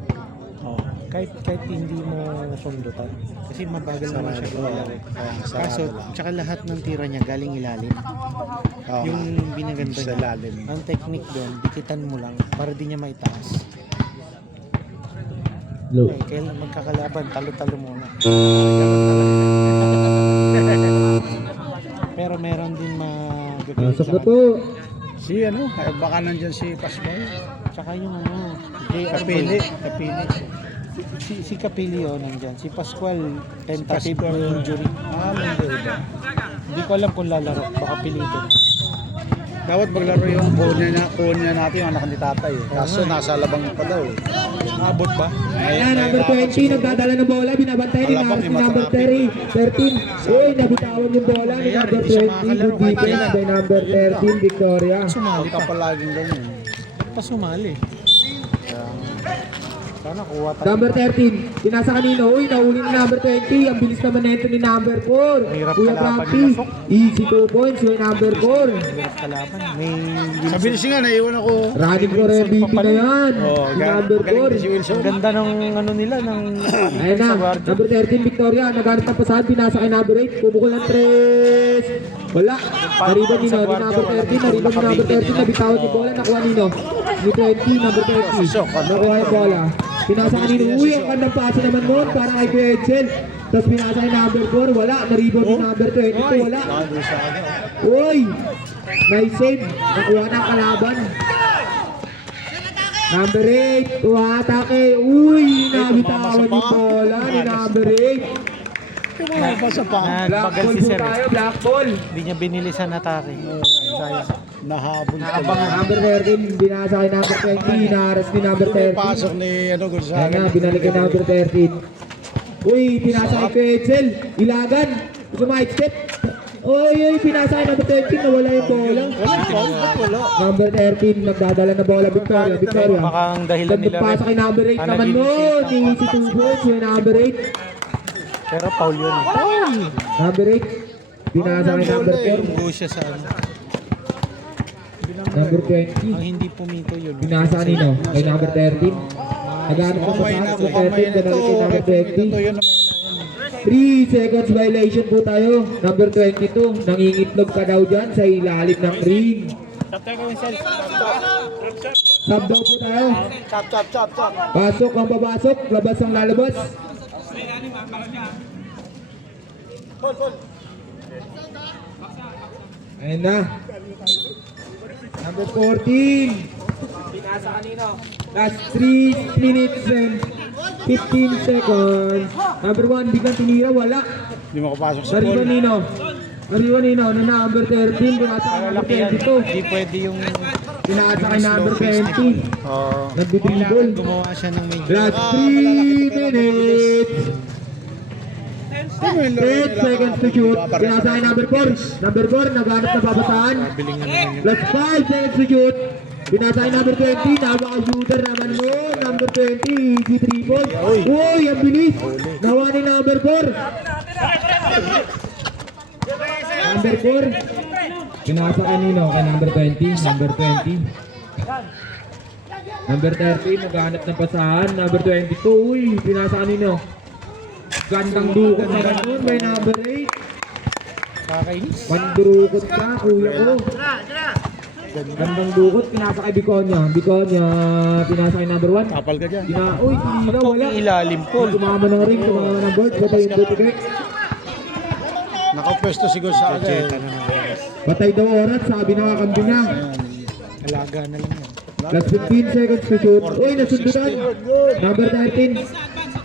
Oh, kahit hindi mo sundutan. Kasi mabagal naman siya gumalaw. Kaso, tsaka lahat ng tira niya galing ilalim. Oo. Yung binaganda Sa niya. lalim. Ang technique doon, dikitan mo lang para di niya maitaas. Low. Eh, kailan magkakalaban, talo-talo muna. Pero meron din magagaling Pasok sa na po. Si ano, baka nandyan si Pascual. Tsaka yung ano, JR Kapili. Boy. Kapili. Si Capilio nandyan. Si Pascual, tentative Pascual. na injury. May iba. Hindi ko alam kung lalaro. Baka pilitin. Dapat maglaro yung kunya natin yung anak ni tatay. Kaso nasa labang pa daw eh. Abot ba? Ayan, number 20, nagdadala ng bola, binabantay ni Alabang Harris ni yung number matrapik. 13. Uy, nabitawan yung bola ni number 20, good defense by number 13, Victoria. Sumali Ka pa. palaging ganyan. Pa sumali. Sana kuha tayo. Number 13, pinasa kanino, uy, nahuli ni number 20, ang bilis naman nito ni number 4. Mahirap Kuya kalaban Frankie, ni Lasok. easy 2 points, uy, number 4. Hirap kalaban. May Sa bilis nga, naiwan ako. Running for MVP na yan, Oh, si number magaling din si 4. Wilson. ang ganda ng ano nila, ng Ayun na, sa guardia. number 13, Victoria, naghanap ng pasahan, pinasa kay number 8, pumukul ng 3. Wala, nariban ni number 13, nariban ni number 13, nabitawan ni bola, nakuha nino. Ni 20, number 20, nakuha yung bola. Pinasa kanino, uy, ang kandang pasa naman nun, para kay Quetzal. Tapos pinasa kay number 4, wala, nariban ni number 22, wala. Uy, nice save, nakuha ng kalaban. Number 8, uhatake, uy, nabitawan yung bola ni number 8. Basta pa. Black Nagbagal ball si po Sir. tayo, black ball. Hindi niya binilisan atake. Sayang. Nahabol ko lang. Number 13, binasa kay number 20, inaras ni number 13. Pasok ni Ayan Gonzaga. na, binalik kay number 13. Uy, pinasa kay Quetzal. Ilagan. Gusto ma-step. Uy, pinasa kay number 13. Nawala yung bola. Number 13, nagdadala na bola. Victoria. Baka ang dahilan nila Nagpasa kay number 8 naman mo. Ni si 2 points. Yung number 8. Pero foul yun. Number 8. Pinasa kay number 4. Tunggo siya sa ano. Number Ang 20. hindi pumito yun. Pinasa kanino? Kay number 13. Naghanap ka pa sa number 13. Binalik kay number 20. 3 seconds violation po tayo. Number 22. Nangingitlog ka daw dyan sa ilalim ng ring. Sub daw po tayo. Chop. Pasok ang papasok. Labas ang lalabas. Ayan na. Number 14. Last 3 minutes and 15 seconds. Number 1, biglang tinira, wala. Hindi makapasok sa Maribo ball. Nino. Maribo Nino, na number 13, pinasa kay number Malaki yan. 22. Hindi pwede yung Pinasa kay number 20. Oo. Nagdidribble. gumawa siya ng medyo. Last 3 minutes. 10 seconds to shoot. Pinasa kay number 4. Number 4, naghanap na babasaan. Biling na naman yun. Last 5 seconds to shoot. Pinasa kay number 20. Napaka-shooter naman mo. Number 20, easy 3 points. Uy, ang bilis. Nawa ni number 4. Number 4. Pinasa kanino? Kay number 20. Number 20. Number 13, naghanap ng pasahan. Number 22, uy, pinasa kanino? Gandang dukot naman nun, may number 8. Kakainis. Mandurukot ka, kuya ko. Gandang dukot, pinasa kay Biconia. Pinasa kay number 1. Kapal ka dyan. Uy, tinira, wala. Ilalim po. Tumama ng ring, tumama ng board, patay yung buti. Nakapwesto si Gonzaga. Jeta na naman. Patay daw oras, sabi na kakampi niya. Alaga na lang yan. Last 15 seconds to shoot. Uy, nasundutan. Number 13.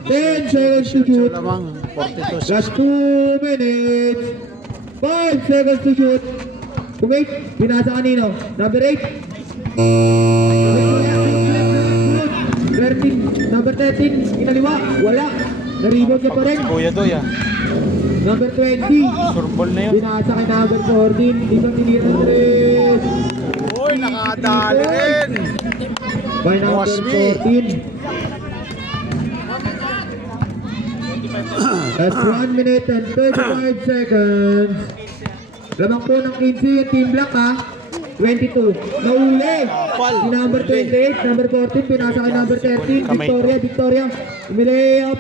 10 seconds to shoot. Lamang 42. Last 2 minutes. 5 seconds to shoot. Kumait, pinasa kanino? Number 8. 13. Number 13. Inaliwa. Wala. Naribot niya pa rin. Kuya Doy ah. Number 20. Surbol na yun. Pinasa kay number 14. Isang tinira 3. Uy, nakadali rin. By number Wasmi. 14. That's 1 minute and 35 seconds. Lamang po ng 15 yung team black ha. 22. Nauli. Si number 28, number 14, pinasa kay number 13. Victoria. Umilay up.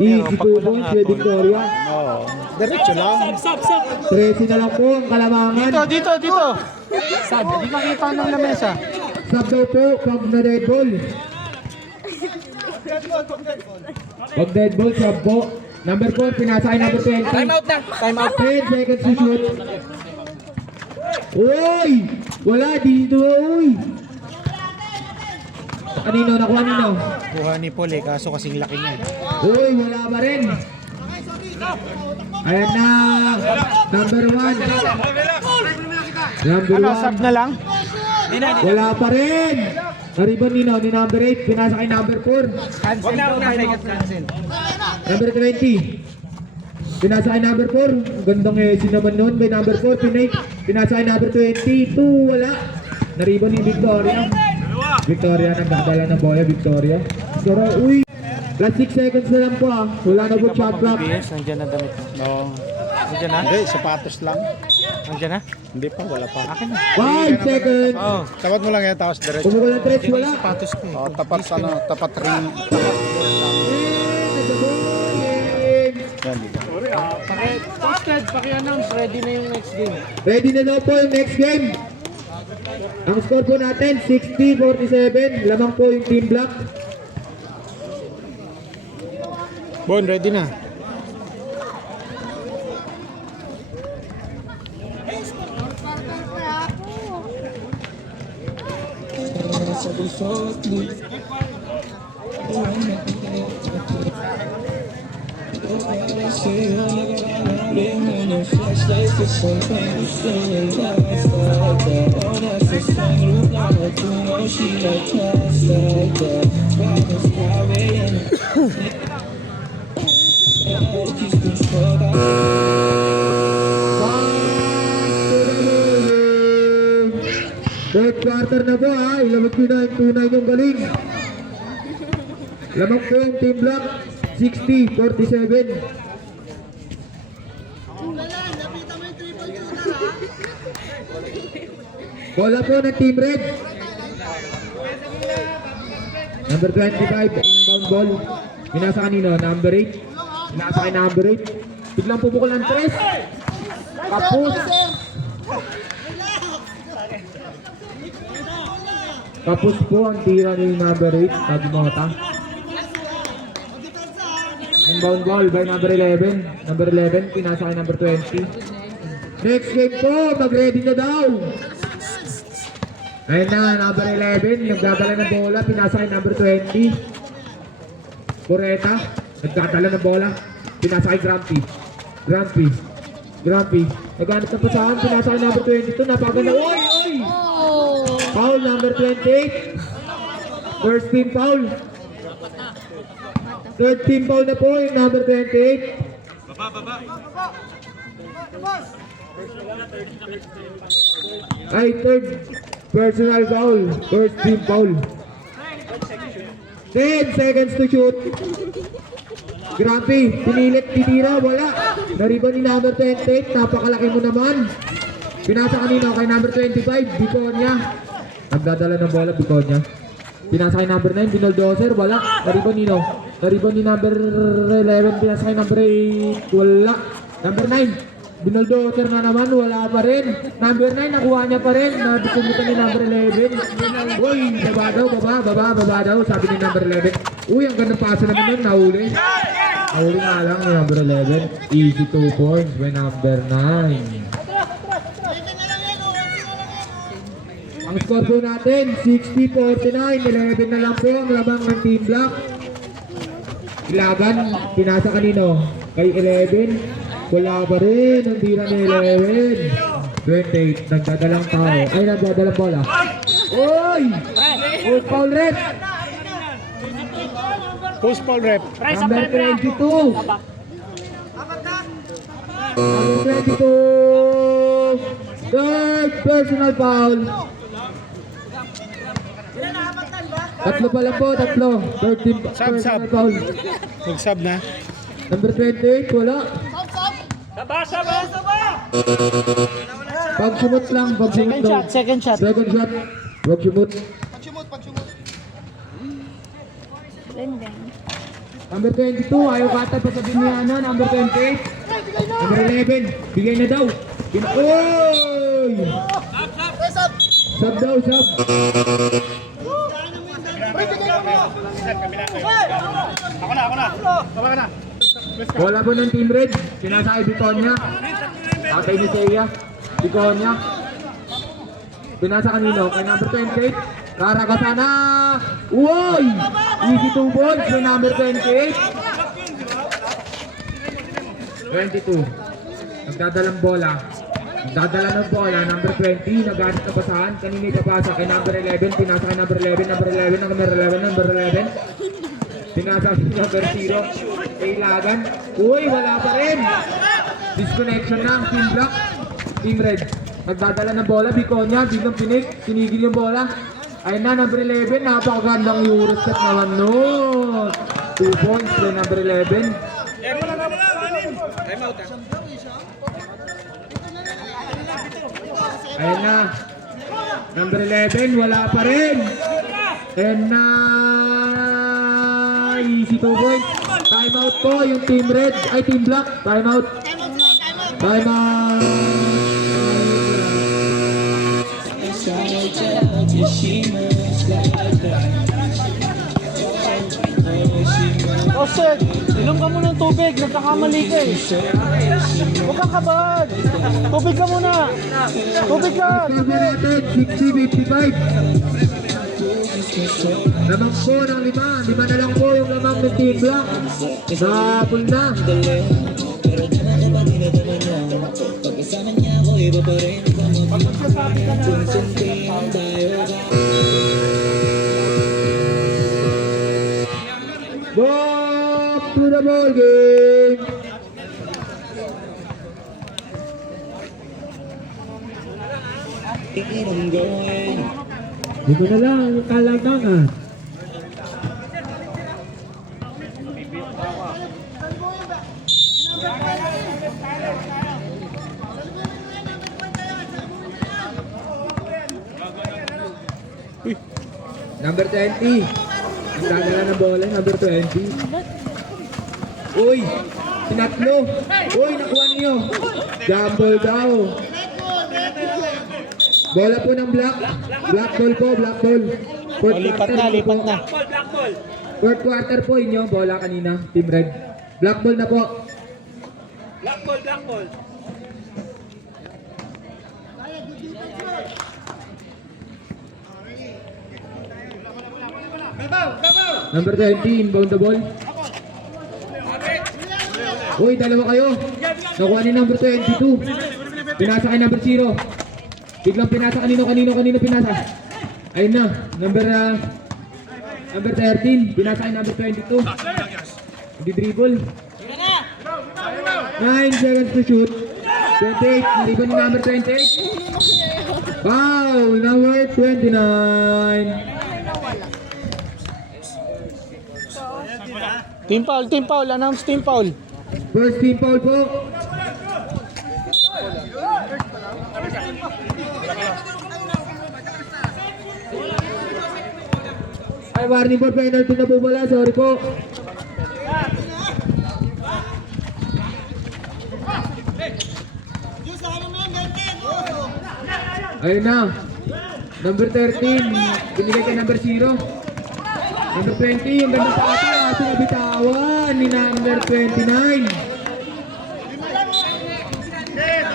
Easy 2 points kay Victoria. Oo. Diretso lang. 13 na lang po ang kalamangan. Dito. Sad, di makita ng lamesa. Sub daw po pag na dead ball. Pag dead ball, sub po. Number 4, pinasa kay number 20. Time out. 10 seconds to shoot. Uy! Wala dito, uy! Kanino? Nakuha nino? Kuha ni Paul eh, kaso kasing laki niya. Uy, wala pa rin. Ayan na. Number 1. Number 1. Sub na lang? Wala pa rin. Naribon nino ni number 8. Pinasa kay number 4. Cancel. Number 20. Pinasa kay number 4. Gandang naman noon kay number 4. Pinasa kay number 22. Wala. Naribon ni Victoria. Victoria nagdadala ng bola. Victoria. Pero uy. Last 6 seconds na lang po ah. Wala na po shot clock. BS, nandiyan na damit mo. Oo. Nandiyan na? Hindi, sapatos lang. Nandiyan na? Hindi pa, wala pa. Akin na. 5 seconds. Oh, Tapat mo lang yan, tapos diretso. Kumukuha ng threats. Wala. sapatos ko eh. Oh, tapat ring. Yan, dito. Paki-announce, ready na yung next game. Ready na daw po yung next game. Ang score po natin, 60-47. Lamang po yung team black. Bon, ready na. Third quarter na po ha, ilabot ko na yung tunay niyong galing. Lamang po yung team block, 60-47. Bola po ng team red. Number 25, inbound ball. Binasa kanino, number 8. Binasa kay number 8. Biglang pupukol ng 3. Kapus. Kapus po ang tira ni number 8, Tagmota. Inbound ball by number 11. Number 11, pinasa kay number 20. Next game po, mag-ready na daw. Ayun na, number 11, nagdadala ng bola, pinasa kay number 20. Coreta, nagdadala ng bola, pinasa kay Grumpy. Grumpy, naghanap ng pasahan, pinasa kay number 22, napakaganda. Oy! Foul number 28. First team foul. Third team foul na po yung number 28. Ay, third personal foul. First team foul. 10 seconds to shoot. Grumpy, pinilit, tinira, wala. Nariban ni number 28, napakalaki mo naman. Pinasa kanino kay number 25, Biconia. Nagdadala ng bola, Biconia. Pinasa kay number 9, Binoldoser, wala. Nariban nino. Nariban ni number 11, pinasa kay number 8, wala. Number 9, Binoldoser na naman, wala pa rin. Number 9, nakuha niya pa rin. Nabisumitan ni number 11. Uy, baba daw, sabi ni number 11. Uy, ang gandang pasa naman nun, nahuli. Nahuli nga lang ni number 11. Easy 2 points by number 9. Ang score po natin, 60-49, 11 na lang po ang lamang ng team block. Ilagan, pinasa kanino? Kay 11, wala pa rin, ang tira ni 11. 28, nagdadalang tao, ay nagdadalang bola. Oy! Post foul rep! Post foul rep. Number 22! Number 22! Third personal foul! Tatlo pa lang po, tatlo. Third team personal foul. Mag-sub na. Number 28, wala. Pag-sumot lang, pag-sumot daw. Second shot. Second shot. Pag-sumot. Number 22, ayaw kata pa sabihin niya ano, number 28. Number 11, bigay na daw. Oy! Sub daw, sub. Wala po ng team red. Sinasakay Biconia. Tatay ni Seiya. Biconia. Pinasa kanino? Kay number 28. Karakasana. Uy! Easy 2 points kay number 28. 22. Nagdadalang bola. Nagdadala ng bola. Number 20. Naghanap na pasahan. Kanina ipapasa kay number 11. Pinasa kay number 11. Number 11. Number 11. Pinasa si number 0. Kailagan. Uy! Wala pa rin. Disconnection na ang team block. Team red. Nagdadala ng bola. Biconia. Biglang tinigil yung bola. Ayun na, number 11. Napakagandang Eurostep naman no. 2 points kay number 11. Ayun na. Number 11, wala pa rin. And na easy 2 points. Time out po yung team red. Ay, team black. Time out. Time out. Osek, inom ka muna ng tubig. Nagkakamali ka eh. Huwag kang kabad. Tubig ka muna. Tubig ka. Number 60-55. Lamang po ng 5. 5 na lang po yung lamang ng Team Black. Sa pool na. Back to the ball game. Dito na lang yung kalamangan. Number 20. Ang dadala ng bola, number 20. Uy, sinatlo. Uy, nakuha niyo. Jumble daw. Bola po ng black. Black ball po, black ball. Fourth Lipat quarter na, po. lipat na. Fourth quarter po inyo, bola kanina, Team Red. Black ball na po. Black ball. Number 20, inbound the ball. Uy, dalawa kayo. Nakuha ni number 22. Pinasa kay number 0. Biglang pinasa kanino pinasa. Ayun na, number 13. Pinasa kay number 22. Hindi dribble. 9 seconds to shoot. 28, naliban ni number 28. Foul, number 29. Team foul, announce team foul. First team foul po. Ay, warning for penalty na po pala. Sorry po. Ayun na. Number 13. Binigay kay number 0. Number 20. Yung ganda sa atin. Ating nabitawan ni number 29.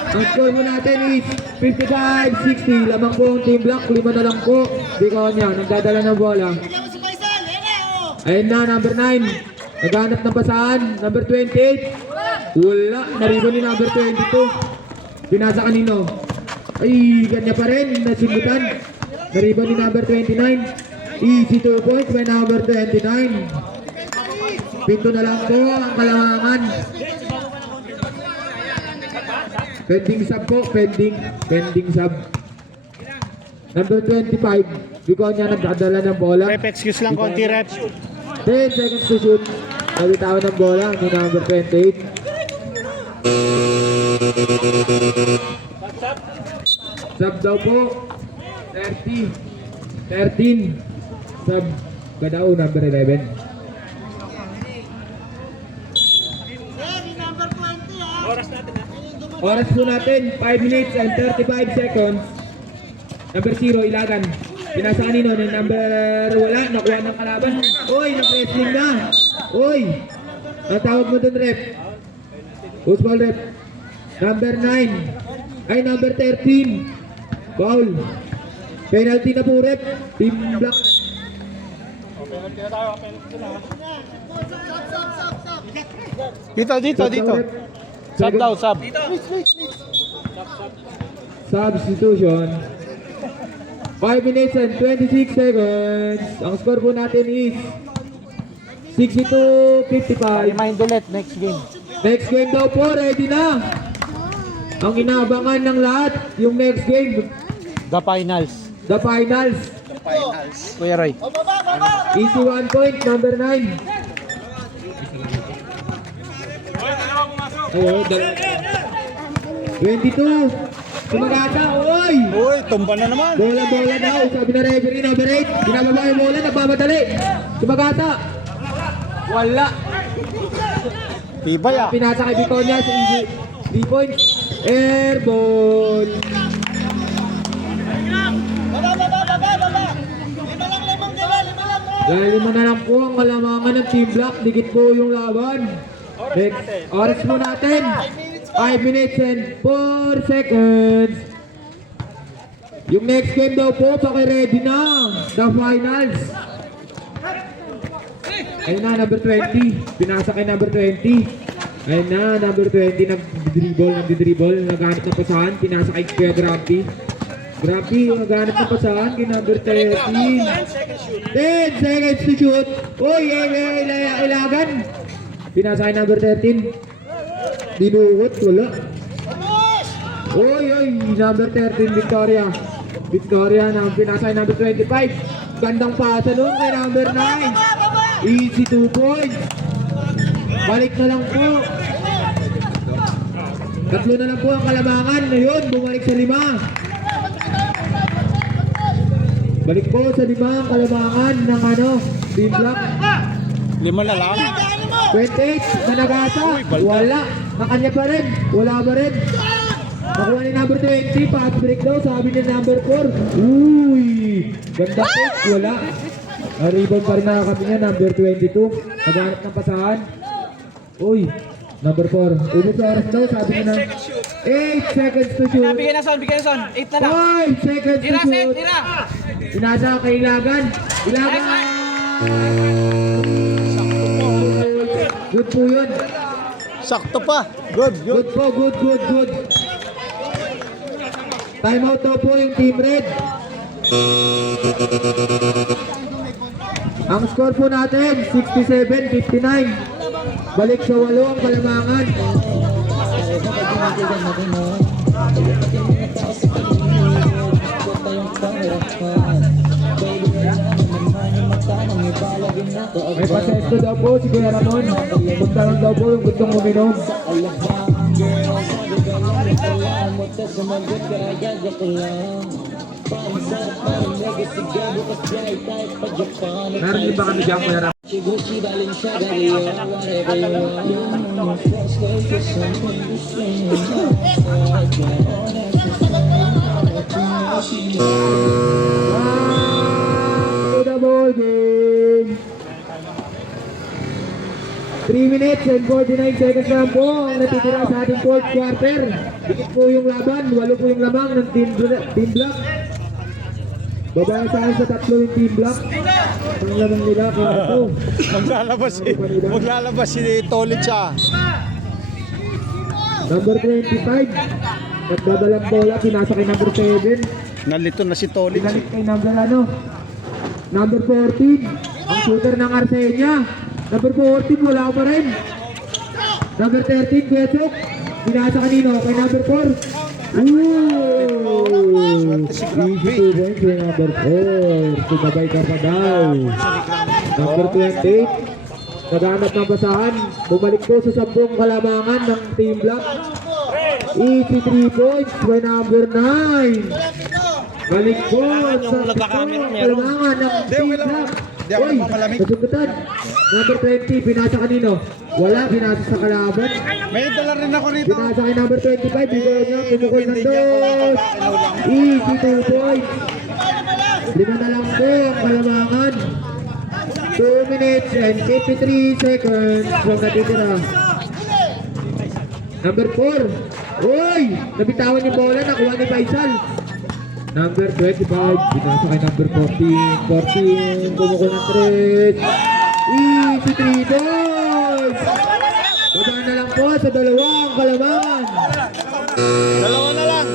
Ang score mo natin is 55-60. Lamang po ang Team Black. 5 na lang po. Biconia, nagdadala ng bola. Ayun na, number 9. Naghanap ng pasahan. Number 28. Wala. Naribo ni number 22. Pinasa kanino? Ay, ganyan pa rin. Nasimbutan. Naribo ni number 29. Easy 2 points by number 29. Pinto na lang po ang kalamangan. Pending sub po, pending sub. Number 25, Biconia nagdadala ng bola. Rep, excuse lang, konti rep. 10 seconds to shoot. Nabitawan ng bola ni number 28. Sub daw po. 13. Sub ka daw, number 11. Oras po natin, 5 minutes and 35 seconds. Number 0, Ilagan. Pinasa kanino ng number wala, nakuha ng kalaban. Uy, na-pressing na. Uy, ang tawag mo dun, rep. Who's ball, rep? Number 9. Ay, number 13. Foul. Penalty na po, rep. Team Black. Dito. Sub daw, sub. Substitution. 5 minutes and 26 seconds. Ang score po natin is 62-55. Remind ulit, next game. Next game daw po, ready na. Ang inaabangan ng lahat, yung next game, The finals. the finals. Kuya Roy. Easy 1 point, number 9. Ayo, 22. Sumagata, oy! Uy, tumba na naman. Bola daw, sabi na referee, number 8. Binababa yung bola, nagmamadali. Sumagata. Wala. Tibay ah. Pinasa kay Biconia sa easy 3 points. Airball. Dahil 5 na lang po ang kalamangan ng Team Black. Dikit po yung laban. Next, oras po natin. 5 minutes and 4 seconds. Yung next game daw po, paki-ready na. The finals. Ayun na, number 20. Pinasa kay number 20. Ayun na, number 20. Nagdi-dribble. Naghanap ng pasahan. Pinasa kay Kuya Grumpy. Grumpy, naghanap ng pasahan kay number 13. 10 seconds to shoot. Uy, ilagan. Pinasa kay number 13. Dinuot, wala. Uy, number 13, Victoria. Victoria na pinasa kay number 25. Gandang pasa nun kay number 9. Easy 2 points. Balik na lang po. Tatlo na lang po ang kalamangan. Ayun, bumalik sa 5. Balik po sa 5 ang kalamangan ng team block. 5 na lang. 28 na nagasa. Wala. Nakanya pa rin. Wala pa rin. Nakuha ni number 20. Pass break daw. Sabi ni number 4. Uy. Ganda pick. Wala. Rebound pa rin na kami niya. Number 22. Naghanap ng pasahan. Uy. Number 4. Ubus sa oras daw. Sabi niya na 8 seconds to shoot. Bigyan na son, 8 na lang. 5 seconds to shoot. Pinasa kay Ilagan. Ilagan. Good po yun. Sakto pa. Good. Good po, good. Time out daw po yung Team Red. Ang score po natin, 67-59. Balik sa 8 ang kalamangan. May pasesto daw po si Kuya Ramon. Magtanong daw po yung gustong uminom. Narinig ba kami dyan, Kuya Ramon? Ball game. 3 minutes and 49 seconds lang po ang natitira sa ating fourth quarter. Dikit po yung laban, 8 po yung lamang ng team block. Babae saan sa 3 yung team block. Ang lamang nila kung ito. Maglalabas si Tolit siya. Number 25. Nagdadalang bola, pinasa kay number 7. Nalito na si Tolit. Pinalik kay number 14. Ang shooter ng Arsenia. Number 14, wala pa rin. Number 13, Kwesok. Pinasa kanino? Kay number 4. Easy 2 points kay number 4. Sumabay ka pa daw. Number 28. Naghanap ng basahan. Bumalik po sa 10 kalamangan ng team block. Easy 3 points kay number 9. Balik po sa 10 kalamangan ng team block. Uy, nasugutan. Number 20, pinasa kanino? Wala, pinasa sa kalaban. May dala rin ako rito. Pinasa kay number 25, bigay niya, kumukul ng dos. Easy 2 points. 5 na lang po ang kalamangan. 2 minutes and 53 seconds ang natitira. Number 4. Uy, nabitawan yung bola, nakuha ni Faisal. Number 25, pinasa kay number 14. 14, kumukul ng 3. Easy 3 points. Baba na lang po sa 2 ang kalamangan. Dalawa na lang.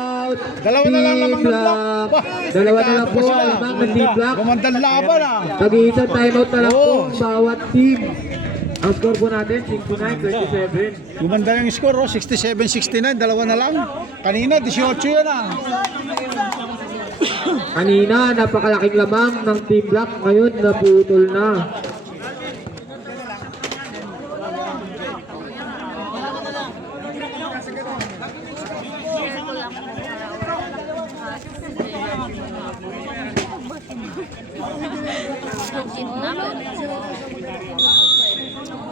Out. Dalawa na lang lamang ng block. Dalawa na lang po ang lamang ng team block. Gumandang laban ah. Tag-iisang timeout na lang po ang bawat team. Ang score po natin, 69-27. Gumanda yung score, 67-69, dalawa na lang. Kanina, 18 yan ah. Kanina, napakalaking lamang ng team block. Ngayon, naputol na.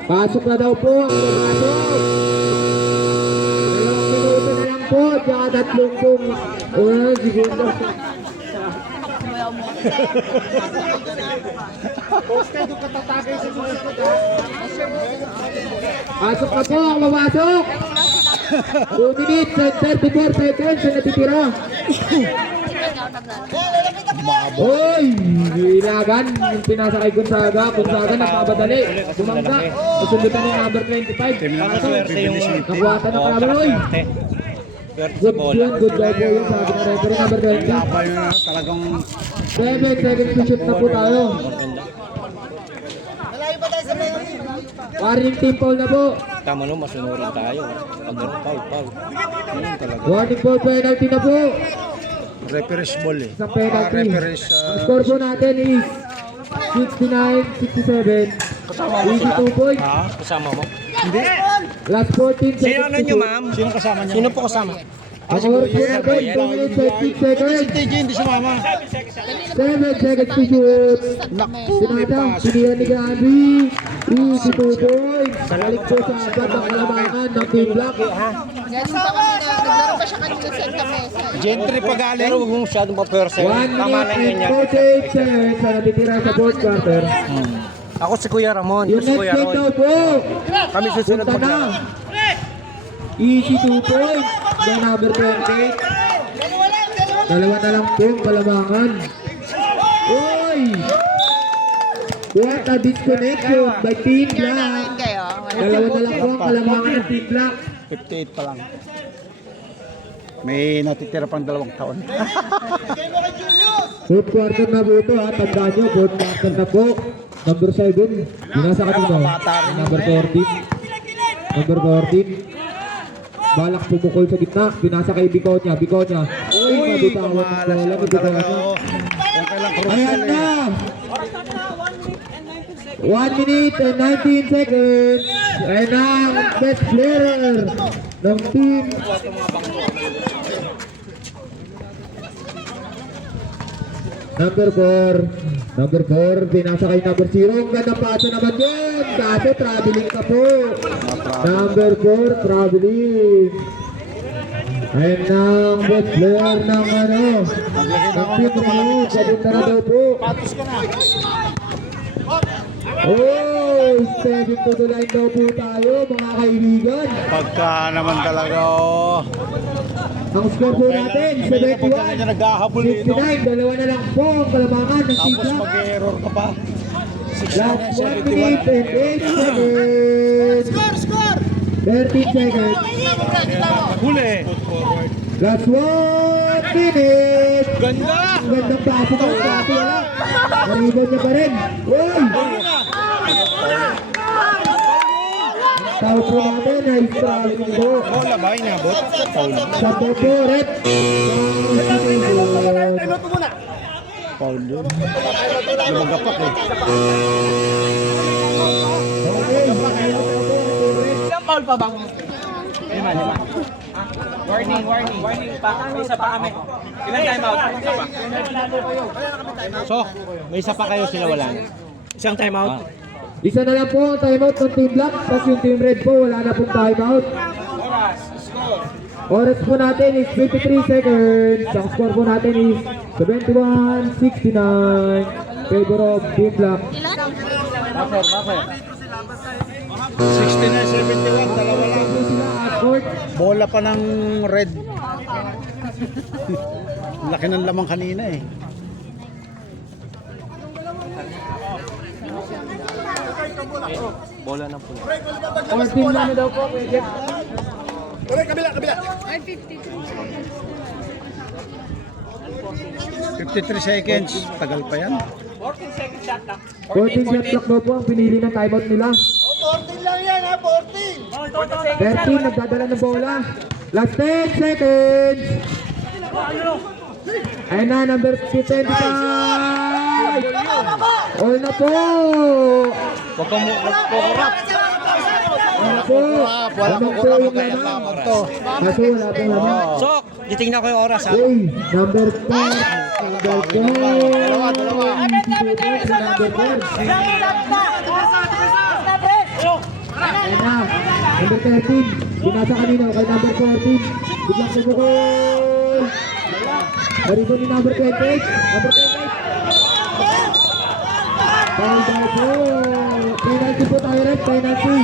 Pasok na daw po. Pasok. 2 minuto na lang po. Tsaka 3 pong segundo. Pasok na po ang mamasok. 2 minutes and 34 seconds ang natitira. Hoy! Ilagan, yung pinasakay Gonzaga. Gonzaga napabadali. Bumangga. Nasundutan ng number 25. Nakuwatan na kalaban. Hoy! Good yun, good job po yun. Sabi na referee number 20. Talagang 7 seconds to shoot na po tayo. Warning team foul na po. Tama no, masunurin tayo. Foul. Warning foul penalty na po. referee's ball eh. Isang penalty. Referee's Ang score po natin is 69-67. 82 points. Kasama mo? Last 14 seconds. Sino ano nyo, ma'am? Sino kasama niya? Sino po kasama? Ang oras po natin, 2 minutes 15 seconds. TJ hindi sumama. 7 seconds to shoot. Sinadang, sinira ni Gabi. 82 points. Balik po sa agad ng kalamangan ng Team Black. Galing pa kami na, naglaro pa siya kanina sa Tamesa. Gentry pa galing. Pero huwag mong masyadong pa-person. 1 Tama lang minute yun and yan. 48 seconds ang natitira sa fourth quarter. Ako si Kuya Ramon. Yung Si next Kuya game Roy. daw po. Kami susunod Punta na. maglaro. Easy 2 points. The number 28. Dalawa na lang po ang kalamangan. Uy! What a disconnection by Team Black. Kayo, Dalawa na lang po ang kalamangan ng Team Black. 58 pa lang. May natitira pang 2 taon. Fourth quarter na po ito ha. Tandaan nyo, fourth quarter na po. Number 7. Binasa ka dito. Number 14. Number 14. Balak pumukol sa gitna. Binasa kay Biconia. Biconia. Uy, mabitawan ng bola. Mabitawan na. Kung kailang Ayan crucial na. eh. 1 minute and 19 seconds. Ayan na ang best player ng team. Number 4. Number 4. Binasa kay number 0. Ang ganda paso naman yun. Kaso traveling ka po. Number 4. Traveling. Ayan na ang best player ng ano. Ng team mo. Papunta na daw po. Patos ka na. Oh, 7 to the line daw po tayo mga kaibigan. Pagka naman talaga oh. Ang score po natin, Pagka na 71. naghahabol ito. 69, dalawa na lang po ang kalamangan ng Tapos Tigla. mag-error ka pa. Last 1 minute and 8 seconds. 13 seconds. Huli. Last 1 minute. Ganda! Ang gandang paso ko. Paso wala. Naribon niya pa rin. Uy! Foul po natin ay struggling po. Bola ba? Inabot? Foul. Sa po, red. Foul yun. Lumagapak eh. Foul pa ba? Warning pa. May isa pa kami. Ilan time out? Isa pa. So, may isa pa kayo sila wala. Isang time out. Isa na lang po ang timeout ng Team Black. Tapos yung Team Red po, wala na pong timeout. Oras po natin is 53 seconds. Ang score po natin is 71-69. Favor of Team Black. 69-71, dalawa lang. Court. Bola pa ng red. Laki ng lamang kanina eh. Bola na po. 14 na daw po. Pwede. 53 seconds. Tagal pa yan. 14 shot clock daw po ang pinili ng timeout nila. 14 lang yan ha, 14! 13 nagdadala ng bola. Last 10 seconds. Ayun na, number 25. All na po. Huwag kang kukurap. All na po. Wala Lamang pong po kurap. yung Kaya lamang. lamang to. Kaso wala pong lamang. Sok, titingnan ko yung oras ha. Okay, number 4. Number 4. Number 4. Ayun na, number 13. Binasa kanina kay number 14. Biglang pumukol. Narito ni number 28. Number 28. Foul daw po. Penalty po tayo rin. Penalty.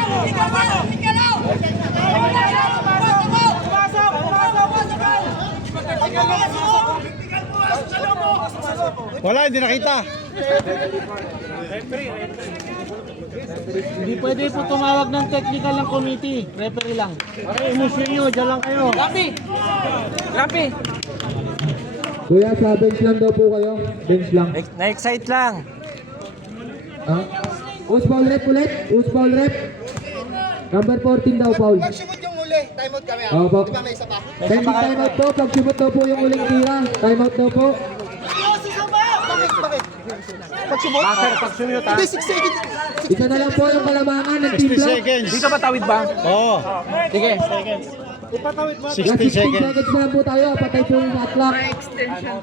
Wala, hindi nakita. Hindi pwede po tumawag ng technical ng committee. Referee lang. Okay, emotion nyo. Diyan lang kayo. Lapi! Kuya, sa bench lang daw po kayo. Bench lang. Na-excite lang. Ha? Us foul rep ulit. Us foul rep. Number 14 daw, foul. Pag-sumot yung uli, timeout kami. Opo. Di ba may isa pa? Pending timeout po. Pag-sumot daw po yung uling tira. Timeout daw po. Bakit? Pag-sumot? Hindi, 6 seconds. Isa na lang po yung kalamangan ng team 60 block. seconds. Dito ba tawid ba? Oo. Sige. 60 Last 15 seconds. seconds na lang po tayo. Patay po yung shot clock.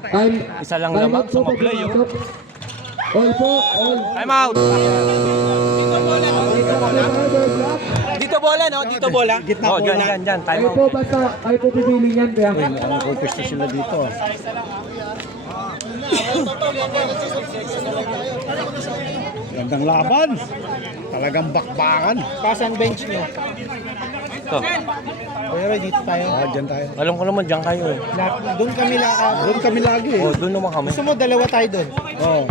Time. Isa lang Timeout lamang po sa pag maplay, oh. pumasok. All po. All. Time out! Dito bola, no? Dito bola. Gitna Oh, bola. dyan. Time Kayo out. po basta kayo po pipili niyan kaya. Ang pwesto sila dito. Gandang laban. Talagang bakbakan. Pasan bench nyo. Ito. Kuya Ray, dito tayo. Dyan tayo. Alam ko naman, dyan kayo eh. Doon kami lagi. Oh, doon naman kami. mo dalawa tayo doon? Oo.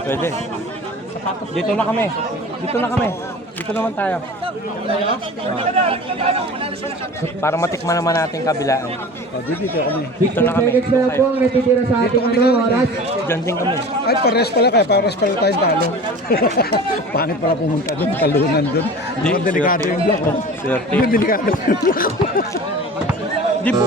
Pwede. Dito na kami. Dito naman tayo. Para matikman naman natin kabilaan. Dito kami. Dito na 15 kami. seconds na lang po ang natitira sa ating oras. Dyan din kami. Ay, pares pala tayong talo. Pangit pala pumunta doon, talunan doon. Hindi delikado yung block. Oh. Swerte. Hindi delikado yung block. Di po.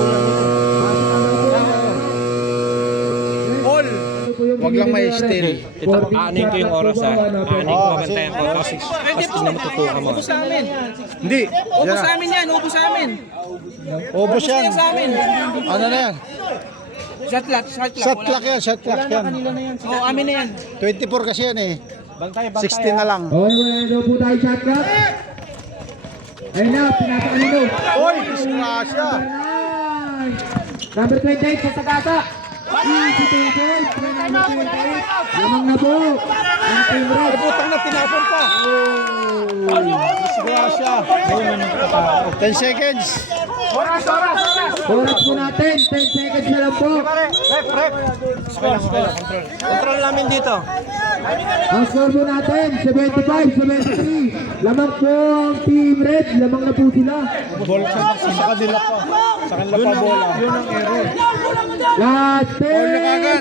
All. Wag lang may steal. Ito, aanin ko yung oras ha. Aanin ko mabantayan ko. Kasi tingnan mo tutukan mo. Ubus sa amin. Hindi. Ubus sa amin yan. Ubus sa amin. Obos yan. Sa amin. Ano na yan? Shot clock. Shot clock yan, shot clock yan. Oh, amin na yan. 24 kasi yan eh. 60 na lang. Okay, wala na daw po tayo shot clock. Ayun na, pinasa kanino. Oy, disgrasya. Number 28 sa Sagata. Easy table. Number 28. Lamang na po. Ang team red. Putang na tinapon pa. Disgrasya. 10 seconds. Oras po natin. 10 seconds na lang po. Control namin dito. Ang score po natin, 75-73. Lamang po ang team red. Lamang na po sila. Ball sa kanila pa. Sa kanila pa bola. Yun ang error. Last 10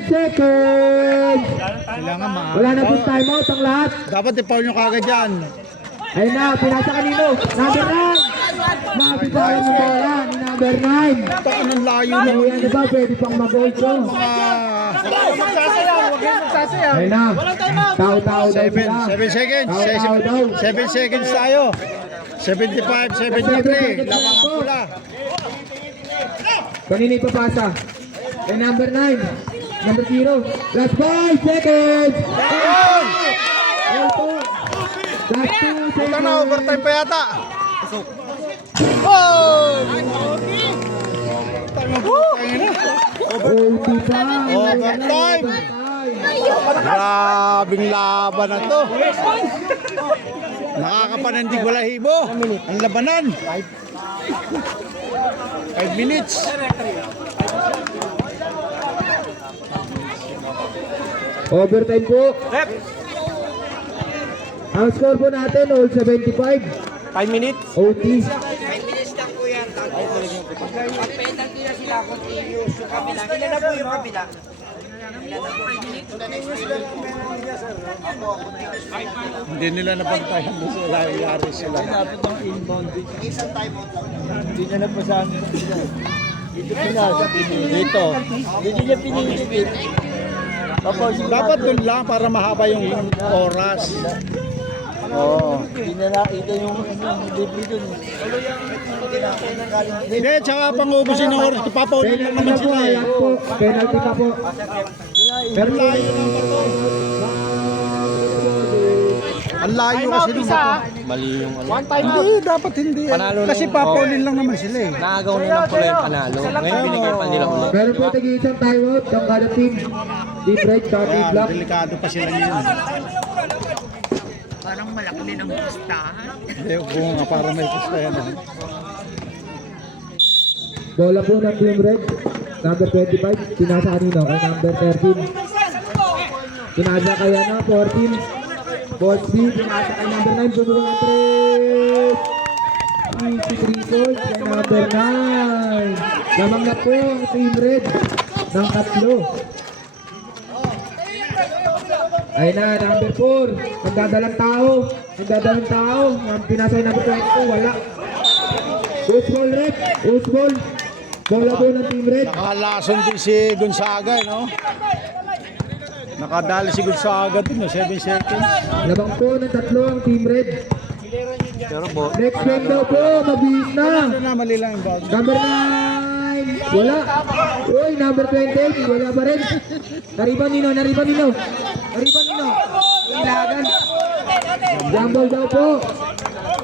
seconds. Kailangan Wala na po timeout ang lahat. Dapat i-foul nyo kagad yan. Ayun na, pinasa kanino. Number 9. Mapipawan ng bola ni number 9. Taka ng layo na. Kaya ano ba, pwede pang mag-goal to. Ayun na. Tao-tao daw 7 sila. seconds. Tao-tao daw. 7 seconds tayo. 75, 73. Lamang ang pula. Kanina ipapasa. Kay number 9. Number 0. Last 5 seconds. Ayun po. Last 2 Puta na, seconds. overtime pa yata. Oh! OT pa. Overtime. Grabing laban na to. Nakakapanandig balahibo. Ang labanan. 5 minutes. Overtime po. Ang score po natin, all 75. 5 minutes. OT. Hindi nila napantayan doon sila. Yari sila. Hindi niya napasahan. Dito. Hindi niya pinilipit. Dapat doon lang para mahaba yung oras. Oo. Hindi na nakita yung libre dun. Hindi, tsaka pang-ubusin ng oras. Papaunin lang naman sila eh. Ayan po. Penalty pa po. Pero Layo lang ba to? Ang layo kasi nung Mali yung ano. Hindi, dapat hindi. Panalo na Kasi yun. papaunin lang naman sila eh. Naagaw na ng pula yung panalo. Ngayon binigay pa nila ulit. meron po tag-iisang timeout ng kada team. Deep right, sa deep block. Delikado pa sila ngayon. Parang malaki din ang pustahan. Hindi, kung nga para may pusta yan. Bola po ng team red. Number 25, pinasa kanino? Kay number 13. Pinasa kay ano, 14. Bosby, pinasa kay number 9. Bumukol ng 3 points kay number 9. Lamang na po ang Team Red ng tatlo. Ayun na, number 4. Nagdadalang tao. Nagdadalang tao. Pinasa kay number 22. Wala. Usball Red. Usball. Bola po ng Team Red. Nakalason din si Gonzaga, no? Nakadali si Gonzaga din, no? 7 seconds. Labang po ng tatlo ang Team Red. Next game daw po, mabilis na. Ano na, mali lang yung bag. Number 9, wala. Uy, number 20, wala pa rin. Nariban nino. Ilagan. Jumble daw po.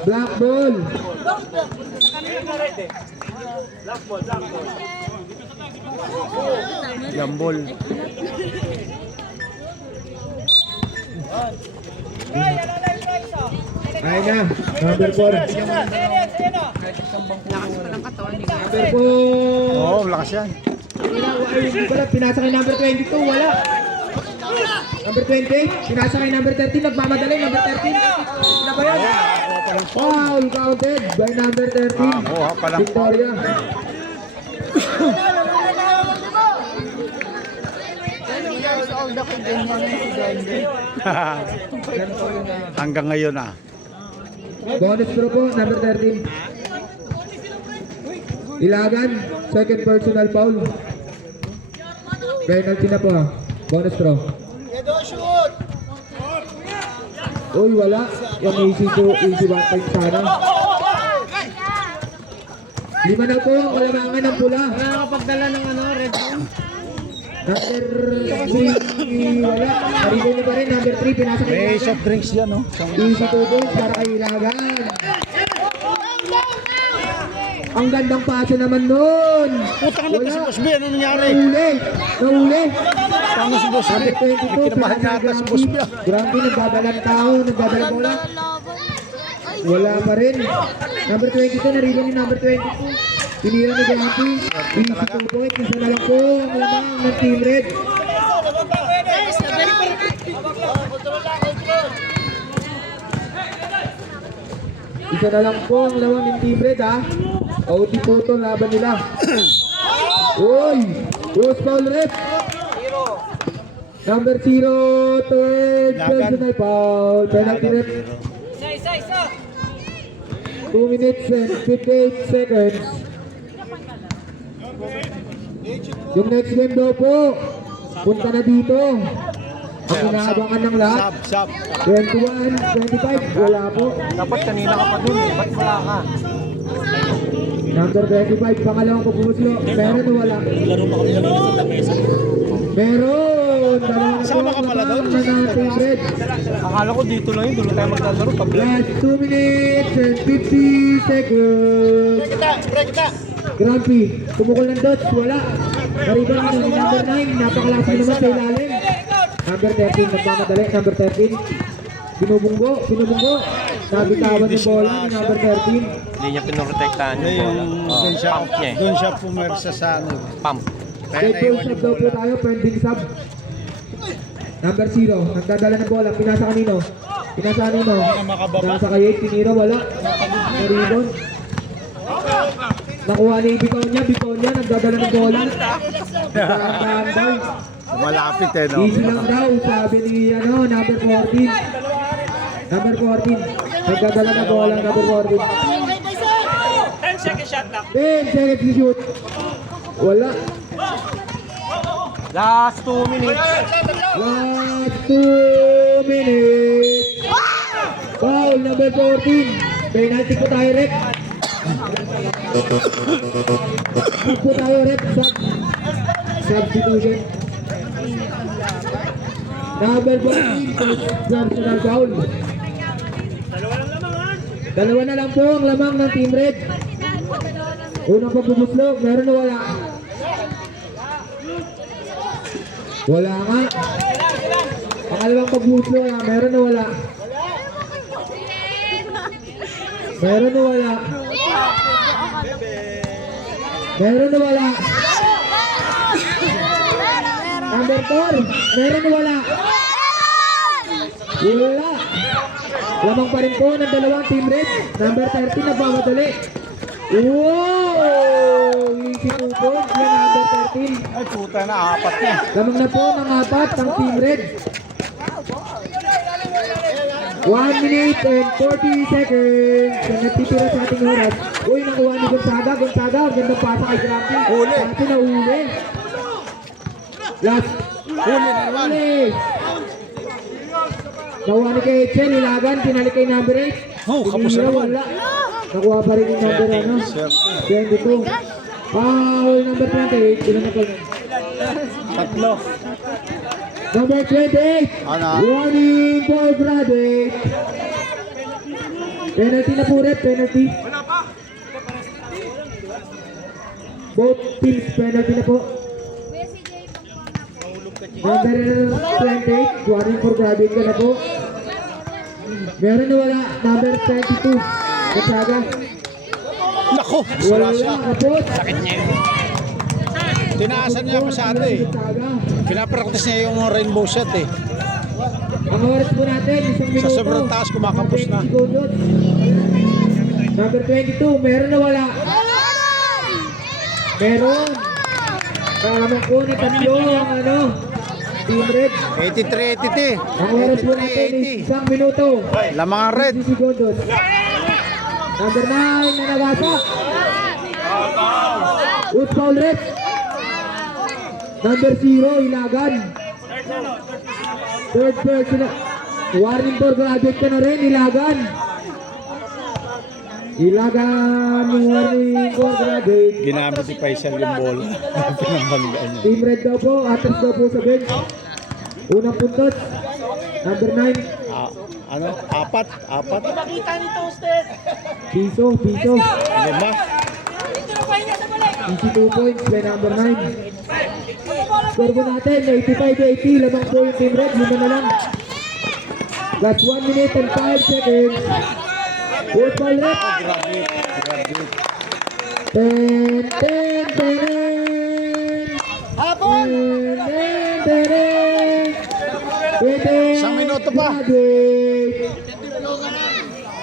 Black ball. Jambol. Ayun na, number 4. Number 4. Oo, lakas yan. Wala, pinasa kay number 22, wala. Number 20, pinasa kay number 13, nagmamadali, number 13. Ano ba yan? Foul counted by number 13. Kuha pa lang. Victoria. Years old ako ganyan si Ganda. Hanggang ngayon, ah. Bonus throw po, number 13. Ilagan, second personal foul. Penalty na po ha. Bonus throw. Uy, wala. Yung easy one point sana. 5 na po ang kalamangan ng pula. Nakakapagdala ng ano, red zone. Number 3, wala. Narinig niyo pa rin, number 3, pinasa kay May Ilagan. soft drinks dyan, no? Easy 2 points para kay Ilagan. Ang gandang pasa naman nun. Puta ka na si Boss B, ano nangyari? Nahuli. Tama si Boss B. Number 22, Kinabahan pinasa yata kay si Boss B. Granby. Granby, nagdadalang tao, nagdadalang bola. Wala pa rin. Number 22, nariban ni number 22. Pinira ni Granby. Easy 2 points. Isa na lang po ang lamang ng Team Red. Isa na lang po ang lamang ng Team Red ha. OT po ito laban nila. Uy! Post foul rep. Number 0, third personal foul. Penalty rep. 2 minutes and 58 seconds. Yung next game daw po, punta na dito. Ang inaabangan ng lahat. Sab. 21, 25, wala po. Dapat kanina ka pa dun eh. Ba't wala ka? Number 25, pangalawang pagpumuslo. Meron o wala? Meron! Dalawang Sama ka pala doon? na Team Red. Akala ko dito lang yun. Doon tayo maglalaro. Last 2 minutes and 50 seconds. Granby, tumukol ng dots, wala. Nariban ng number 9, napakalapit naman sa ilalim. Number 13, nagmamadali, number 13. Binubunggo. Nabitawan ng bola ni number 13. Hindi niya pinoprotektahan yung bola. Doon siya, Pump niya eh. doon siya pumersa sa ano. Pump. Kaya Dead ball naiwan sub yung daw po bola. tayo, pending sub. Number 0, nagdadala ng bola, pinasa kanino? Pinasa kay 8, tinira, wala. Naribon. Nakuha ni Biconia, nagdadala ng bola. Dahan daw. Malapit eh, no? Easy lang daw, sabi ni number 14. Number 14, nagdadala ng bola, number 14. 10 seconds to shoot. Wala. Last 2 minutes. Last 2 minutes. Foul number 14. Penalty po tayo, Rep. Po tayo, Rep. Substitution. Number 14. Personal foul. Dalawa na lang po ang lamang ng Team Red. Unang pagbubuslog. Meron o wala? Wala nga. Pangalawang pagbuslog. Meron o wala? Meron o wala? Meron o wala? Number 4, meron o wala? Wala. Lamang pa rin po ng dalawang team red. Number 13 nagmamadali. Wow! Easy 2 points na number 13. Ay puta na, apat na. Lamang na po ng apat ang team red. 1 minute and 40 seconds. Ang nagtitira sa ating oras. Uy, nakuha ni Gonzaga. Gonzaga, ang gandang pasa kay Grampy. Huli. Dati na uli. Last. Huli na naman. Huli. Nakuha ni kay Chen. Ilagan. Pinalik kay number 8. Oh, kapos na naman. Wala. Nakuha pa rin yung number 22. Foul number 28. Ilan na po? Tatlo. Number 28. Ano? Warning for graduate. Penalty na po rin. Penalty. Both teams penalty na po. Number 28. Warning for graduate ka na po. Meron na wala. Number 22. Kasaga. Nako, Wala siya. kapot. Sakit niya yun. Tinaasan niya masyado eh. Kasaga. Pinapraktis niya yung rainbow shot eh. Ang oras po natin, isang minuto. Sa sobrang taas, kumakapos na. 20 segundos. Number 22, meron na wala? Meron. Kalamang po ni tatlo ang ano, Team Red. 83-80. Ang oras po natin is isang minuto. Lamang ang red. 20 segundos. Number 9 na nawasak. Wood foul red. Number 0, Ilagan. Third person. Warning for graduate ka na rin, Ilagan. Ilagan, warning for graduate. Ginamit si Faisal yung ball. Pinambanggaan niya. Team Red daw po, atras daw po sa bench. Unang puntos. Number 9. Ano? Apat? Piso. Lima? Easy 2 points by number 9. Score po natin, 85-80. Lamang po yung Team Red, lima na lang. Last 1 minute and 5 seconds. Football red. Ten. Hapon! Isang minuto pa.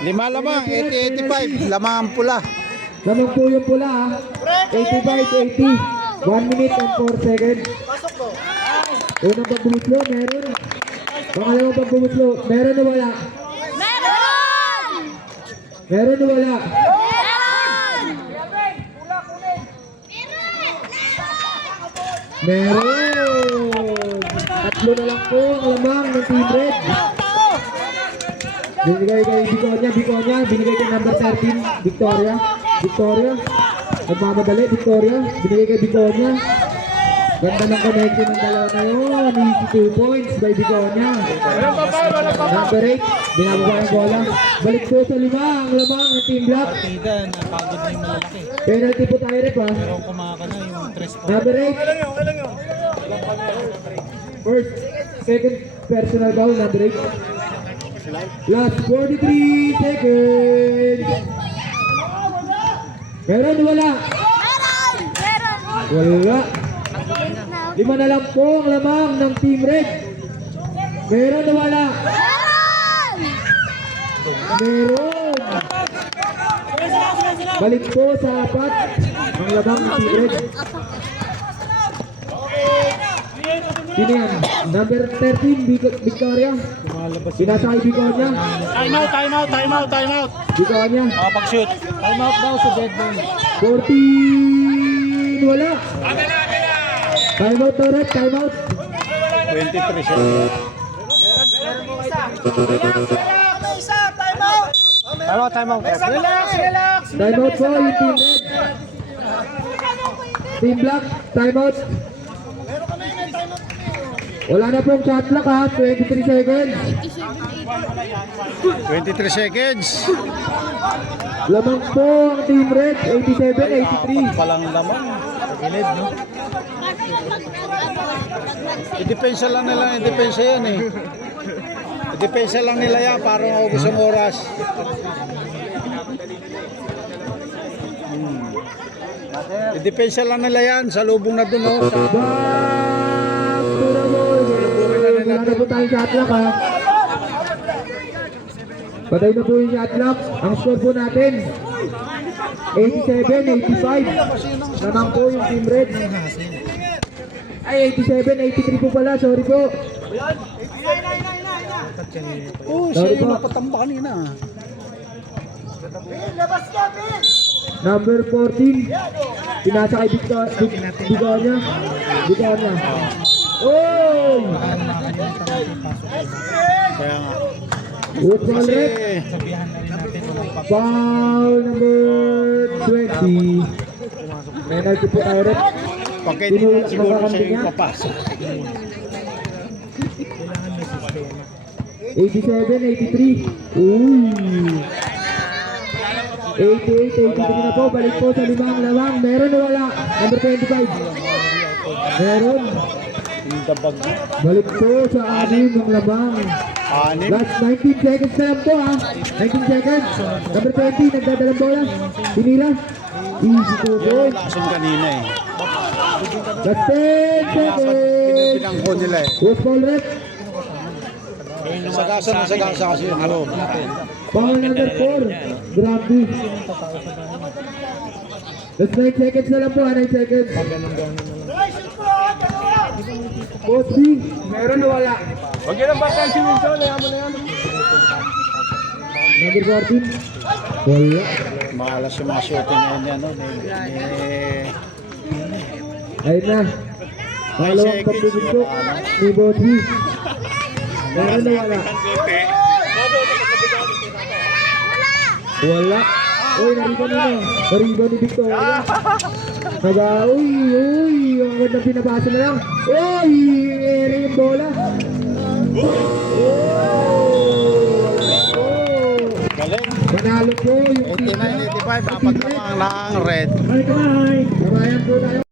Lima lamang, 80-85. Lamang ang pula. Lamang po yung pula, 85-80. 1 minute and 4 seconds. Unang pagbumuslo, meron. Pangalawang pagbumuslo, meron na wala. Meron na wala. Meron. Tatlo na lang po ang lamang ng Team Red. Binigay kay Biconia. Binigay kay number 13, Victoria. Nagmamadali, Victoria. Binigay kay Biconia. Ganda ng connection ng dalawa na yun. Easy 2 points by Biconia. Number 8, binababa yung bola. Balik po sa 5, ang lamang ng Team Black. Napagod na yung malaki. Penalty po tayo rin pa. Pero kumaka na yung 3 points. Number 8. First, second personal foul, number 8. Last 43 seconds. Meron wala? Wala. 5 na lang po ang lamang ng Team Red. Meron na wala? Meron. Balik po sa 4 ang lamang ng Team Red. Sino yan? Number 13, Victoria. Binasa kay Biconia. Time out. Biconia. Pag-shoot. Time out daw sa dead ball. 14. Wala. Time out daw red. Time out. 23 siya. Time out. Relax. Time out po yung Team Red. Team Black. Time out. Wala na pong shot clock ha. 23 seconds. 23 seconds. Lamang po ang Team Red. 87-83. Palang lamang. Gilid, no? Idepensa lang nila. Idepensa yan eh. Idepensa lang nila yan para maubos ang oras. Depensa lang nila yan, sa lubong na dun, oh. Sa... Back to the ball. Wala na po tayong shot clock, ha. Patay na po yung shot clock. Ang score po natin, 87-85. Naman po yung Team Red. Ay, 87-83 po pala. Sorry po. Oh, Sorry siya yung po. napatamba kanina. Number 14. Pinasa kay Bigonya. Bigonya. Oh! Kaya nga. Good ball, Kasi, Red. Foul number 20. Penalty po tayo, Red. pag hindi na siguro siya yung papasok. 87-83. Uy! 88-83 na po. Balik po sa limang lamang. Meron o wala? Number 25. Meron. Yung dabag na. Balik po sa anim ng lamang. Anim. Last 19 seconds na lang po, ha. 19 seconds. Number 20, nagdadalang bola. Tinira. Easy to Yun goal. yung lason kanina eh. Last 10 seconds. Pinangko nila eh. Good ball, Red. Sagasa na sagasa kasi yun. Ano? Foul number 4. Grabe. Last 9 seconds na lang po, ha. 9 seconds. Coach B, meron o wala? Huwag yan ang bakal si Wilson. Ayaw mo na yan. Number 14. Wala. Malas yung mga shooting ngayon yan. Ano? Ayun na. Pangalawang pagbubuto ni Coach B. Meron o wala? Wala. Uy, nariban na. Nariban ni Victoria. Uy, ang ganda pinabasa na lang. Uy, ere yung bola. Galing. Panalo po yung 89-85. Apat lamang ng red. Kamay. Kamayan po tayo.